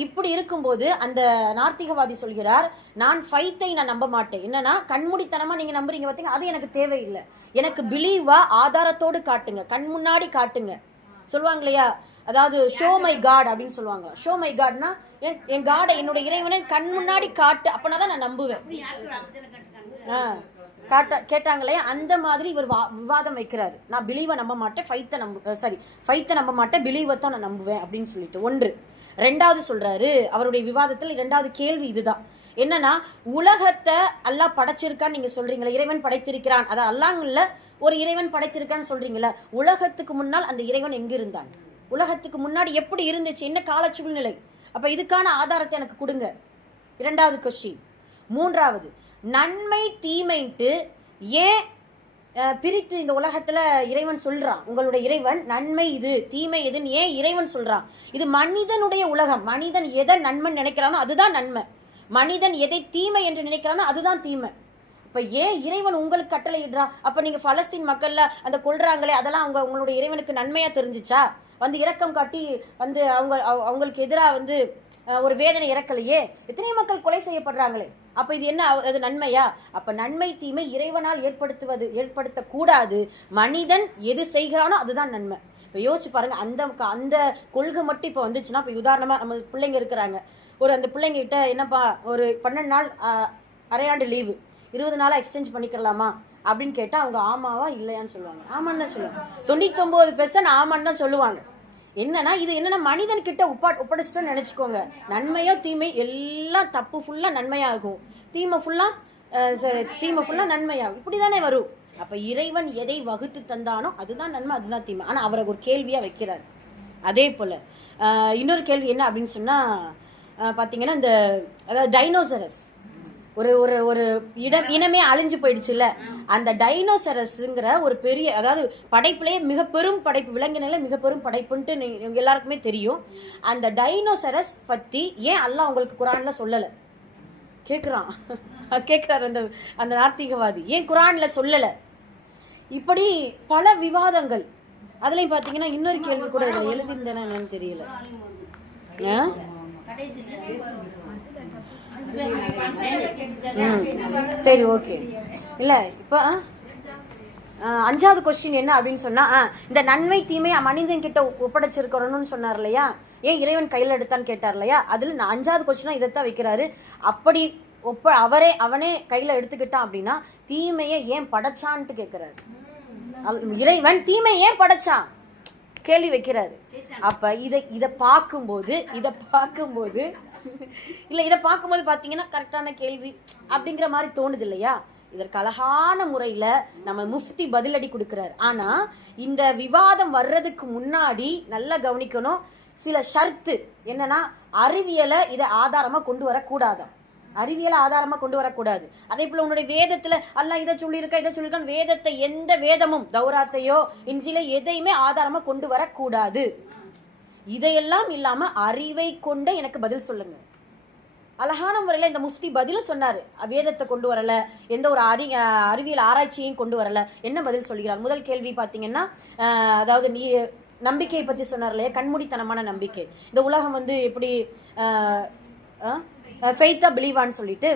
இப்படி இருக்கும்போது அந்த நார்த்திகவாதி சொல்கிறார், நான் ஃபைத்தை நான் நம்ப மாட்டேன். என்னன்னா கண்மூடித்தனமா நீங்க நம்புறீங்க பார்த்தீங்க, அது எனக்கு தேவையில்லை, எனக்கு பிலீவா ஆதாரத்தோடு காட்டுங்க, கண் முன்னாடி காட்டுங்க. சொல்லுவாங்க இல்லையா, அதாவது ஷோ மை காட் அப்படின்னு சொல்லுவாங்க. ஷோ மை காட்னா என் காடை, என்னோட இறைவனை கண் முன்னாடி காட்டு, அப்பனாதான் நான் நம்புவேன். கேட்டாங்களே, அந்த மாதிரி இவர் விவாதம் வைக்கிறாரு. நான் பிலீவை நம்ப மாட்டேன், ஃபைத்தை நம்ப மாட்டேன், பிலீவை தான் நான் நம்புவேன் அப்படின்னு சொல்லிட்டு. 1. 2வது சொல்றாரு, அவருடைய விவாதத்தில் 2வது கேள்வி இதுதான். என்னன்னா, உலகத்தை அல்லாஹ் படைச்சிருக்கான்னு நீங்க சொல்றீங்களா, இறைவன் படைத்திருக்கிறான், அதான் அல்லாஹ்ல ஒரு இறைவன் படைத்திருக்கான்னு சொல்றீங்களா, உலகத்துக்கு முன்னால் அந்த இறைவன் எங்க இருந்தான், உலகத்துக்கு முன்னாடி எப்படி இருந்துச்சு, என்ன கால சூழ்நிலை, அப்ப இதுக்கான ஆதாரத்தை எனக்கு கொடுங்க. 2வது கொஸ்டின். 3வது, நன்மை தீமைன்ட்டு ஏன் பிரித்து இந்த உலகத்துல இறைவன் சொல்றான், உங்களுடைய இறைவன் நன்மை இது தீமை எதுன்னு ஏன் இறைவன் சொல்றான்? இது மனிதனுடைய உலகம், மனிதன் எதை நன்மை நினைக்கிறானோ அதுதான் நன்மை, மனிதன் எதை தீமை என்று நினைக்கிறானோ அதுதான் தீமை. இப்ப ஏன் இறைவன் உங்களுக்கு கட்டளை இடுறான்? அப்ப நீங்க பலஸ்தீன் மக்கள்ல அந்த கொல்றாங்களே, அதெல்லாம் உங்களுடைய இறைவனுக்கு நன்மையா தெரிஞ்சிச்சா? இரக்கம் காட்டி அவங்களுக்கு எதிராக ஒரு வேதனை இறக்கலையே, எத்தனை மக்கள் கொலை செய்யப்படுறாங்களே, அப்ப இது என்ன, அது நன்மையா? அப்ப நன்மை தீமை இறைவனால் ஏற்படுத்தக்கூடாது, மனிதன் எது செய்கிறானோ அதுதான் நன்மை. இப்ப யோசிச்சு பாருங்க, அந்த கொள்கை மட்டும் இப்ப வந்துச்சுன்னா, இப்ப உதாரணமா நம்ம பிள்ளைங்க இருக்கிறாங்க, அந்த பிள்ளைங்க கிட்ட என்னப்பா ஒரு 12 நாள் அரையாண்டு லீவு 20 நாளா எக்ஸ்சேஞ்ச் பண்ணிக்கலாமா அப்படின்னு கேட்டா அவங்க ஆமாவா இல்லையான்னு சொல்லுவாங்க. ஆமான்னு தான் சொல்லுவாங்க. 99% ஆமான்னு தான் சொல்லுவாங்க. என்னன்னா மனிதன் கிட்ட ஒப்படைச்சிட்டோன்னு நினைச்சுக்கோங்க, நன்மையோ தீமை எல்லாம் தப்பு ஃபுல்லா நன்மையா இருக்கும், தீமை ஃபுல்லா நன்மையாகும், இப்படிதானே வரும். அப்ப இறைவன் எதை வகுத்து தந்தானோ அதுதான் நன்மை, அதுதான் தீமை. ஆனா அவரை ஒரு கேள்வியா வைக்கிறார். அதே போல இன்னொரு கேள்வி என்ன அப்படின்னு சொன்னா பாத்தீங்கன்னா, அதாவது ஒரு ஒரு ஒரு இனமே அழிஞ்சு போயிடுச்சுல்ல. அந்த டைனோசரஸ்ங்கிற ஒரு பெரிய, அதாவது படைப்புலேயே மிக பெரும் படைப்பு, விலங்கினால மிக பெரும் படைப்புன்ட்டு எல்லாருக்குமே தெரியும். அந்த டைனோசரஸ் பத்தி ஏன் அல்லாஹ் உங்களுக்கு குரான்ல சொல்லல கேக்குறான். அது கேட்கிறாரு அந்த அந்த நாத்திகவாதி, ஏன் குரான்ல சொல்லல? இப்படி பல விவாதங்கள். அதுலயும் பாத்தீங்கன்னா இன்னொரு கேள்வி கூட எழுதிருந்தேன்னு என்னன்னு தெரியல. சரி, ஓகே. இல்ல இப்ப 5வது கொஸ்டின் என்ன அப்படின்னு சொன்னா, இந்த நன்மை தீமை மனிதன் கிட்ட ஒப்படைச்சிருக்கிறோம்னு சொன்னார் இல்லையா, ஏன் இறைவன் கையில எடுத்தான்னு கேட்டார் இல்லையா, அதுல 5வது கொஸ்டினா இதைத்தான் வைக்கிறாரு. அப்படி அவனே கையில எடுத்துக்கிட்டான் அப்படின்னா தீமையை ஏன் படைச்சான்ட்டு கேட்கிறாரு. இறைவன் தீமை ஏன் படைச்சான் கேள்வி வைக்கிறாரு. அப்ப இதை பார்க்கும்போது பாத்தீங்கன்னா கரெக்டான கேள்வி அப்படிங்கிற மாதிரி தோணுது இல்லையா. இதற்கு அழகான முறையில நம்ம முஃப்தி பதிலடி கொடுக்கிறார். ஆனா இந்த விவாதம் வர்றதுக்கு முன்னாடி நல்லா கவனிக்கணும். சில ஷர்த்து என்னன்னா, அறிவியலை இதை ஆதாரமா கொண்டு வரக்கூடாதான். அறிவியலை ஆதாரமா கொண்டு வரக்கூடாது. அதே போல உன்னுடைய வேதத்துல அல்லாஹ் இதை சொல்லியிருக்கான் வேதத்தை, எந்த வேதமும் தௌராத்தையோ இன்ஜில எதையுமே ஆதாரமா கொண்டு வரக்கூடாது. இதையெல்லாம் இல்லாம அறிவை கொண்ட எனக்கு பதில் சொல்லுங்க. அழகான முறையில இந்த முஃப்தி பதிலும் சொன்னாரு. வேதத்தை கொண்டு வரல, எந்த ஒரு அறிவியல் ஆராய்ச்சியையும் கொண்டு வரல. என்ன பதில் சொல்கிறார்? முதல் கேள்வி பாத்தீங்கன்னா, அதாவது நீ நம்பிக்கையை பத்தி சொன்னார் இல்லையா, கண்மூடித்தனமான நம்பிக்கை. இந்த உலகம் எப்படி ஃபெய்த்தா பிலீவான்னு சொல்லிட்டு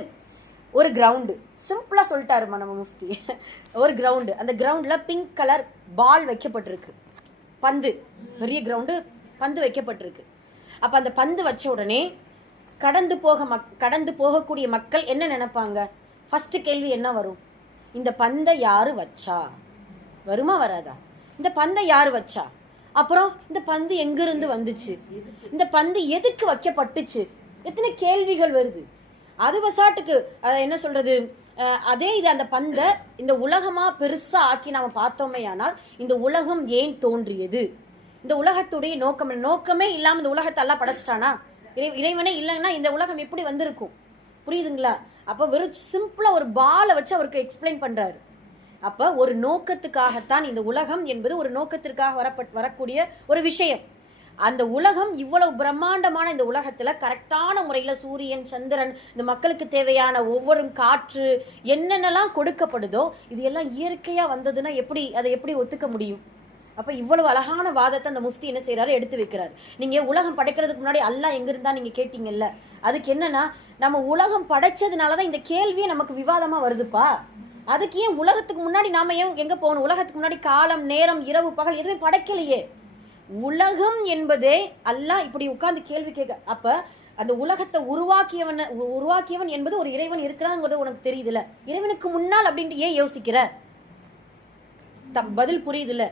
ஒரு கிரவுண்டு சிம்பிளா சொல்லிட்டாருமா நம்ம முஃப்தி. ஒரு கிரவுண்டு, அந்த கிரவுண்ட்ல பிங்க் கலர் பால் வைக்கப்பட்டிருக்கு, பந்து, பெரிய கிரவுண்டு, பந்து வைக்கப்பட்டிருக்கு. அப்ப அந்த பந்து வச்ச உடனே கடந்து போகக்கூடிய மக்கள் என்ன நினைப்பாங்க? ஃபர்ஸ்ட் கேள்வி என்ன வரும்? இந்த பந்தை யாரு வச்சா? வருமா வராதா? இந்த பந்தை யாரு வச்சா? அப்புறம் இந்த பந்து எங்கிருந்து வந்துச்சு? இந்த பந்து எதுக்கு வைக்கப்பட்டுச்சு? எத்தனை கேள்விகள் வருது. அது வசாட்டுக்கு என்ன சொல்றது, அதே இது அந்த பந்தை இந்த உலகமா பெருசா ஆக்கி நாம பார்த்தோமே, ஆனால் இந்த உலகம் ஏன் தோன்றியது? இந்த உலகத்துடைய நோக்கமே இல்லாம இந்த உலகத்தை எல்லாம் படைச்சிட்டானா? இறைவனே இல்லைன்னா இந்த உலகம் எப்படி வந்திருக்கும்? புரியுதுங்களா? அப்ப வெறும் சிம்பிளா ஒரு பாலை வச்சு அவருக்கு எக்ஸ்பிளைன் பண்றாரு. அப்ப ஒரு நோக்கத்துக்காகத்தான் இந்த உலகம் என்பது, ஒரு நோக்கத்திற்காக வரக்கூடிய ஒரு விஷயம். அந்த உலகம் இவ்வளவு பிரம்மாண்டமான இந்த உலகத்துல கரெக்டான முறையில சூரியன், சந்திரன், இந்த மக்களுக்கு தேவையான ஒவ்வொரு காற்று என்னென்னலாம் கொடுக்கப்படுதோ இது எல்லாம் இயற்கையா வந்ததுன்னா அதை எப்படி ஒத்துக்க முடியும்? அப்ப இவ்வளவு அழகான வாதத்தை அந்த முஃப்தி என்ன செய்யறாரு, எடுத்து வைக்கிறாரு. நீங்க உலகம் படைக்கிறதுக்கு முன்னாடி அல்லாஹ் எங்க இருந்தா நீங்க கேட்டீங்கல்ல, அதுக்கு என்னன்னா, நம்ம உலகம் படைச்சதுனாலதான் இந்த கேள்வியே நமக்கு விவாதமா வருதுப்பா. அதுக்கு ஏன் உலகத்துக்கு முன்னாடி நாம ஏன் எங்க போகணும்? உலகத்துக்கு முன்னாடி காலம், நேரம், இரவு, பகல் எதுவுமே படைக்கலையே. உலகம் என்பதே அல்லாஹ் இப்படி உட்கார்ந்து கேள்வி கேட்க. அப்ப அந்த உலகத்தை உருவாக்கியவன் என்பது ஒரு இறைவன் இருக்கிறாங்கிறது உனக்கு தெரியுதுல. இறைவனுக்கு முன்னால் அப்படின்ட்டு ஏன் யோசிக்கிற? பதில் புரியுதுல்ல.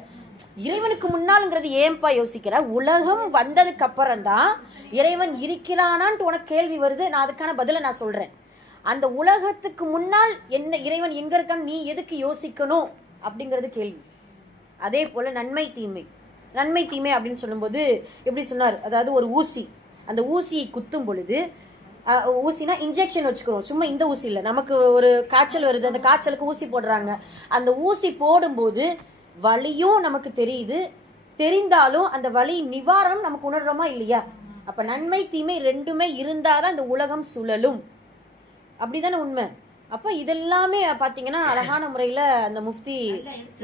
இறைவனுக்கு முன்னால்ங்கிறது ஏன்பா யோசிக்கிற? உலகம் வந்ததுக்கு அப்புறம் தான் இறைவன் இருக்கிறானான்ட்டு உனக்கு கேள்வி வருது. நான் அதுக்கான பதிலை நான் சொல்றேன். அந்த உலகத்துக்கு முன்னால் என்ன இறைவன் எங்க இருக்கான்னு நீ எதுக்கு யோசிக்கணும் அப்படிங்கிறது கேள்வி. அதே போல நன்மை தீமை அப்படின்னு சொல்லும்போது எப்படி சொன்னார், அதாவது ஒரு ஊசி, அந்த ஊசியை குத்தும் பொழுது, ஊசினா இன்ஜெக்ஷன் வச்சுக்கிறோம், சும்மா இந்த ஊசி இல்லை. நமக்கு ஒரு காய்ச்சல் வருது, அந்த காய்ச்சலுக்கு ஊசி போடுறாங்க. அந்த ஊசி போடும்போது வலியும் நமக்கு தெரிந்தாலும் அந்த வலி நிவாரணம் நமக்கு உணர்றோமா இல்லையா? அப்ப நன்மை தீமை ரெண்டுமே இருந்தாதான் இந்த உலகம் சுழலும். அப்படிதானே உண்மை? அப்ப இதெல்லாமே பாத்தீங்கன்னா அழகான முறையில அந்த முஃப்தி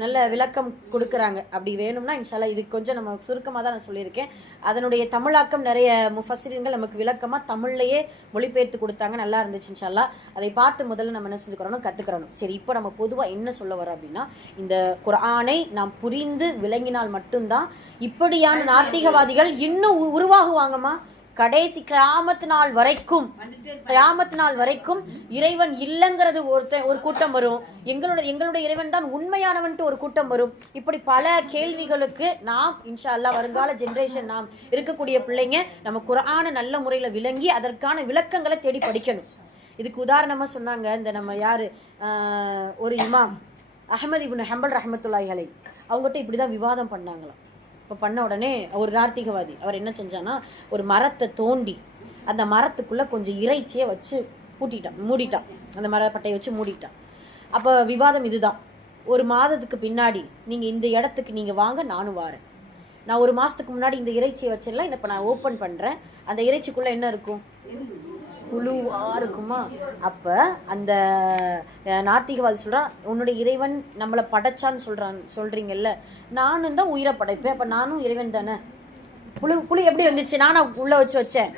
நல்ல விளக்கம் கொடுக்கறாங்க. அப்படி வேணும்னா இன்ஷால்லா இது கொஞ்சம் நம்ம சுருக்கமா தான் நான் சொல்லியிருக்கேன். அதனுடைய தமிழாக்கம் நிறைய முஃபஸ்ஸிரீன்கள் நமக்கு விளக்கமா தமிழ்லயே மொழிபெயர்த்து கொடுத்தாங்க, நல்லா இருந்துச்சு. இன்ஷால்லா அதை பார்த்து முதல்ல நம்ம என்ன செஞ்சுக்கிறோம், கத்துக்கிறோம். சரி, இப்போ நம்ம பொதுவா என்ன சொல்ல வரோம் அப்படின்னா, இந்த குர்ஆனை நாம் புரிந்து விளங்கினால் மட்டும்தான் இப்படியான நாத்திகவாதிகள் இன்னும் உருவாகுவாங்கம்மா. கடைசி கியாமத் நாள் வரைக்கும் இறைவன் இல்லங்கிறது ஒரு கூட்டம் வரும். எங்களுடைய இறைவன் தான் உண்மையானவன்ட்டு ஒரு கூட்டம் வரும். இப்படி பல கேள்விகளுக்கு நாம் இன்ஷா அல்லாஹ் வருங்கால ஜெனரேஷன், நாம் இருக்கக்கூடிய பிள்ளைங்க நம்ம குர்ஆனை நல்ல முறையில விளங்கி அதற்கான விளக்கங்களை தேடி படிக்கணும். இதுக்கு உதாரணமா சொன்னாங்க, இந்த நம்ம யாரு ஒரு இமாம் அஹ்மத் இப்னு ஹம்பல் ரஹ்மத்துல்லாஹி அலைஹி, அவங்ககிட்ட இப்படிதான் விவாதம் பண்ணாங்களாம். இப்போ பண்ண உடனே ஒரு நாத்திகவாதி அவர் என்ன செஞ்சானா, ஒரு மரத்தை தோண்டி அந்த மரத்துக்குள்ள கொஞ்சம் இறைச்சியை வச்சு மூடிட்டான், அந்த மரப்பட்டையை வச்சு மூடிட்டான். அப்போ விவாதம் இதுதான், ஒரு மாதத்துக்கு பின்னாடி நீங்கள் இந்த இடத்துக்கு நீங்கள் வாங்க, நானும் வாரேன். நான் ஒரு மாதத்துக்கு முன்னாடி இந்த இறைச்சியை வச்சிடலாம், இப்போ நான் ஓப்பன் பண்ணுறேன். அந்த இறைச்சிக்குள்ளே என்ன இருக்கும்? புழுவாக இருக்குமா? அப்போ அந்த நாத்திகவாதி சொல்கிறான், உன்னுடைய இறைவன் நம்மளை படைச்சான்னு சொல்கிறீங்கல்ல, நானும் தான் உயிரை படைப்பேன், அப்போ நானும் இறைவன் தானே. புழு எப்படி வந்துச்சு? நானா உள்ள வச்சேன்,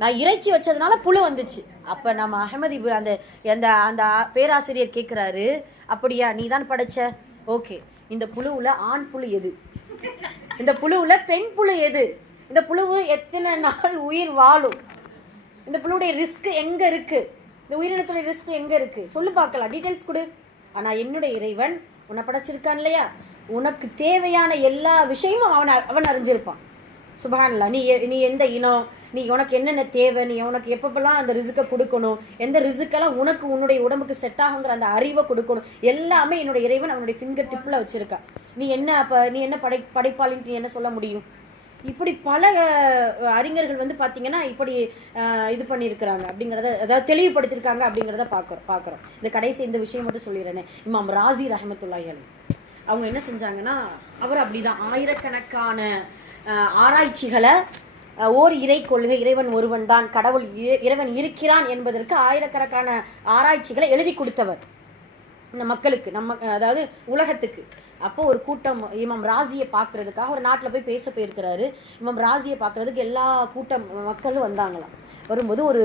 நான் இறைச்சி வச்சதுனால புழு வந்துச்சு. அப்போ நம்ம அஹமதி அந்த அந்த பேராசிரியர் கேட்குறாரு, அப்படியா, நீ தான் படைச்ச? ஓகே, இந்த புழுவில் ஆண் புழு எது? இந்த புழுவில் பெண் புழு எது? இந்த புழுவு எத்தனை நாள் உயிர் வாழும்? இந்த புழுவுடைய ரிஸ்க் எங்க இருக்கு? இந்த உயிரினத்துடைய ரிஸ்க் எங்க இருக்கு? சொல்லு பார்க்கலாம், டீடைல்ஸ் கொடு. ஆனா என்னுடைய இறைவன் உன்னை படைச்சிருக்கான் இல்லையா, உனக்கு தேவையான எல்லா விஷயமும் அவன் அறிஞ்சிருப்பான். சுபஹானல்லாஹ். நீ எந்த இனம், நீ உனக்கு என்னென்ன தேவை, நீ உனக்கு எப்பப்பெல்லாம் அந்த ரிஸ்க்கை கொடுக்கணும், எந்த ரிஸ்க்கெல்லாம் உனக்கு உன்னுடைய உடம்புக்கு செட் ஆகுங்கிற அந்த அறிவை கொடுக்கணும், எல்லாமே என்னுடைய இறைவன் அவனுடைய ஃபிங்கர் டிப்பில் வச்சிருக்கா. நீ என்ன படைப்பாளின்னு நீ என்ன சொல்ல முடியும்? இப்படி பல அறிஞர்கள் பார்த்தீங்கன்னா இப்படி இது பண்ணியிருக்கிறாங்க அப்படிங்கிறத, அதாவது தெளிவுபடுத்தியிருக்காங்க அப்படிங்கிறத பார்க்குறோம். இந்த கடைசி இந்த விஷயம் மட்டும் சொல்லிடுறேனே, இமாம் ராசி ரஹமத்துல்லாஹி அலைஹி அவங்க என்ன செஞ்சாங்கன்னா, அவர் அப்படிதான் ஆயிரக்கணக்கான ஆராய்ச்சிகளை ஓர் இறை கொள்கை, இறைவன் ஒருவன் தான், கடவுள் இறைவன் இருக்கிறான் என்பதற்கு ஆயிரக்கணக்கான ஆராய்ச்சிகளை எழுதி கொடுத்தவர் இந்த மக்களுக்கு, அதாவது உலகத்துக்கு. அப்போ ஒரு கூட்டம் இமாம் ராசியை பார்க்கறதுக்காக ஒரு நாட்டில் போய் பேச போயிருக்கிறாரு. இமாம் ராசியை பார்க்கறதுக்கு எல்லா மக்களும் வந்தாங்களாம். வரும்போது ஒரு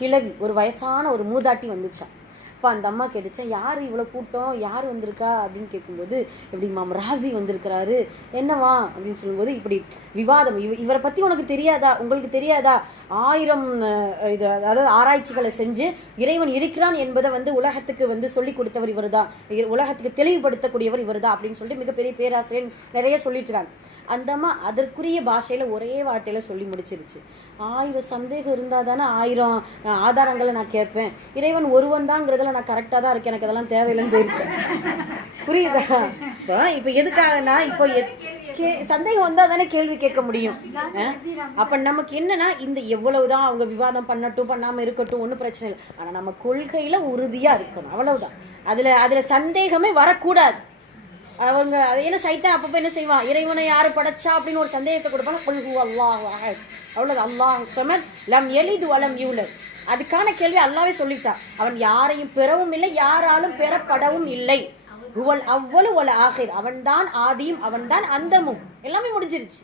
கிழவி, ஒரு வயசான ஒரு மூதாட்டி வந்துச்சான். இப்போ அந்த அம்மா கேட்டுச்சேன், யார் இவ்வளோ கூட்டம், யார் வந்திருக்கா அப்படின்னு கேட்கும்போது, இப்படி இமாம் ராசி வந்திருக்கிறாரு, என்னவா அப்படின்னு சொல்லும்போது, இப்படி விவாதம், இவரை பற்றி உனக்கு தெரியாதா, உங்களுக்கு தெரியாதா, 1000 அதாவது ஆராய்ச்சிகளை செஞ்சு இறைவன் இருக்கிறான் என்பதை உலகத்துக்கு சொல்லி கொடுத்தவர் இவர் தான், உலகத்துக்கு தெளிவுபடுத்தக்கூடியவர் இவர் தான் அப்படின்னு சொல்லிட்டு மிகப்பெரிய பேராசிரியர் நிறைய சொல்லிட்டு இருக்காங்க. அந்த அம்மா அதற்குரிய பாஷையில ஒரே வார்த்தையில சொல்லி முடிச்சிருச்சு. 1000 சந்தேகம் இருந்தா தானே 1000 ஆதாரங்களை நான் கேட்பேன், இறைவன் ஒருவன் தாங்கிறதுல நான் கரெக்டா தான் இருக்கேன், எனக்கு அதெல்லாம் தேவையில்லைன்னு போயிடுச்சு. புரியுதா? இப்ப எதுக்காகனா, இப்போ சந்தேகம் வந்தா தானே கேள்வி கேட்க முடியும். அப்ப நமக்கு என்னன்னா, இந்த எவ்வளவுதான் அவங்க விவாதம் பண்ணட்டும் பண்ணாம இருக்கட்டும், ஒன்றும் பிரச்சனை இல்லை, ஆனா நம்ம கொள்கையில உறுதியா இருக்கணும், அவ்வளவுதான். அதுல சந்தேகமே வரக்கூடாது. அவங்க என்ன சைத்தான் அப்பப்போ என்ன செய்வான், இறைவனை யாரு படைச்சா அப்படின்னு ஒரு சந்தேகத்தை கொடுப்பாங்க. அவ்வளவு அல்லாஹ் ஸமத் லம் யலித் வலம் யூலத், அதுக்கான கேள்வி அல்லாவே சொல்லிட்டான். அவன் யாரையும் பெறவும் இல்லை, யாராலும் பெறப்படவும் இல்லை. ஹுவல் அவ்வளு வல் ஆஹிர், அவன்தான் ஆதியும் அவன்தான் அந்தமும், எல்லாமே முடிஞ்சிருச்சு.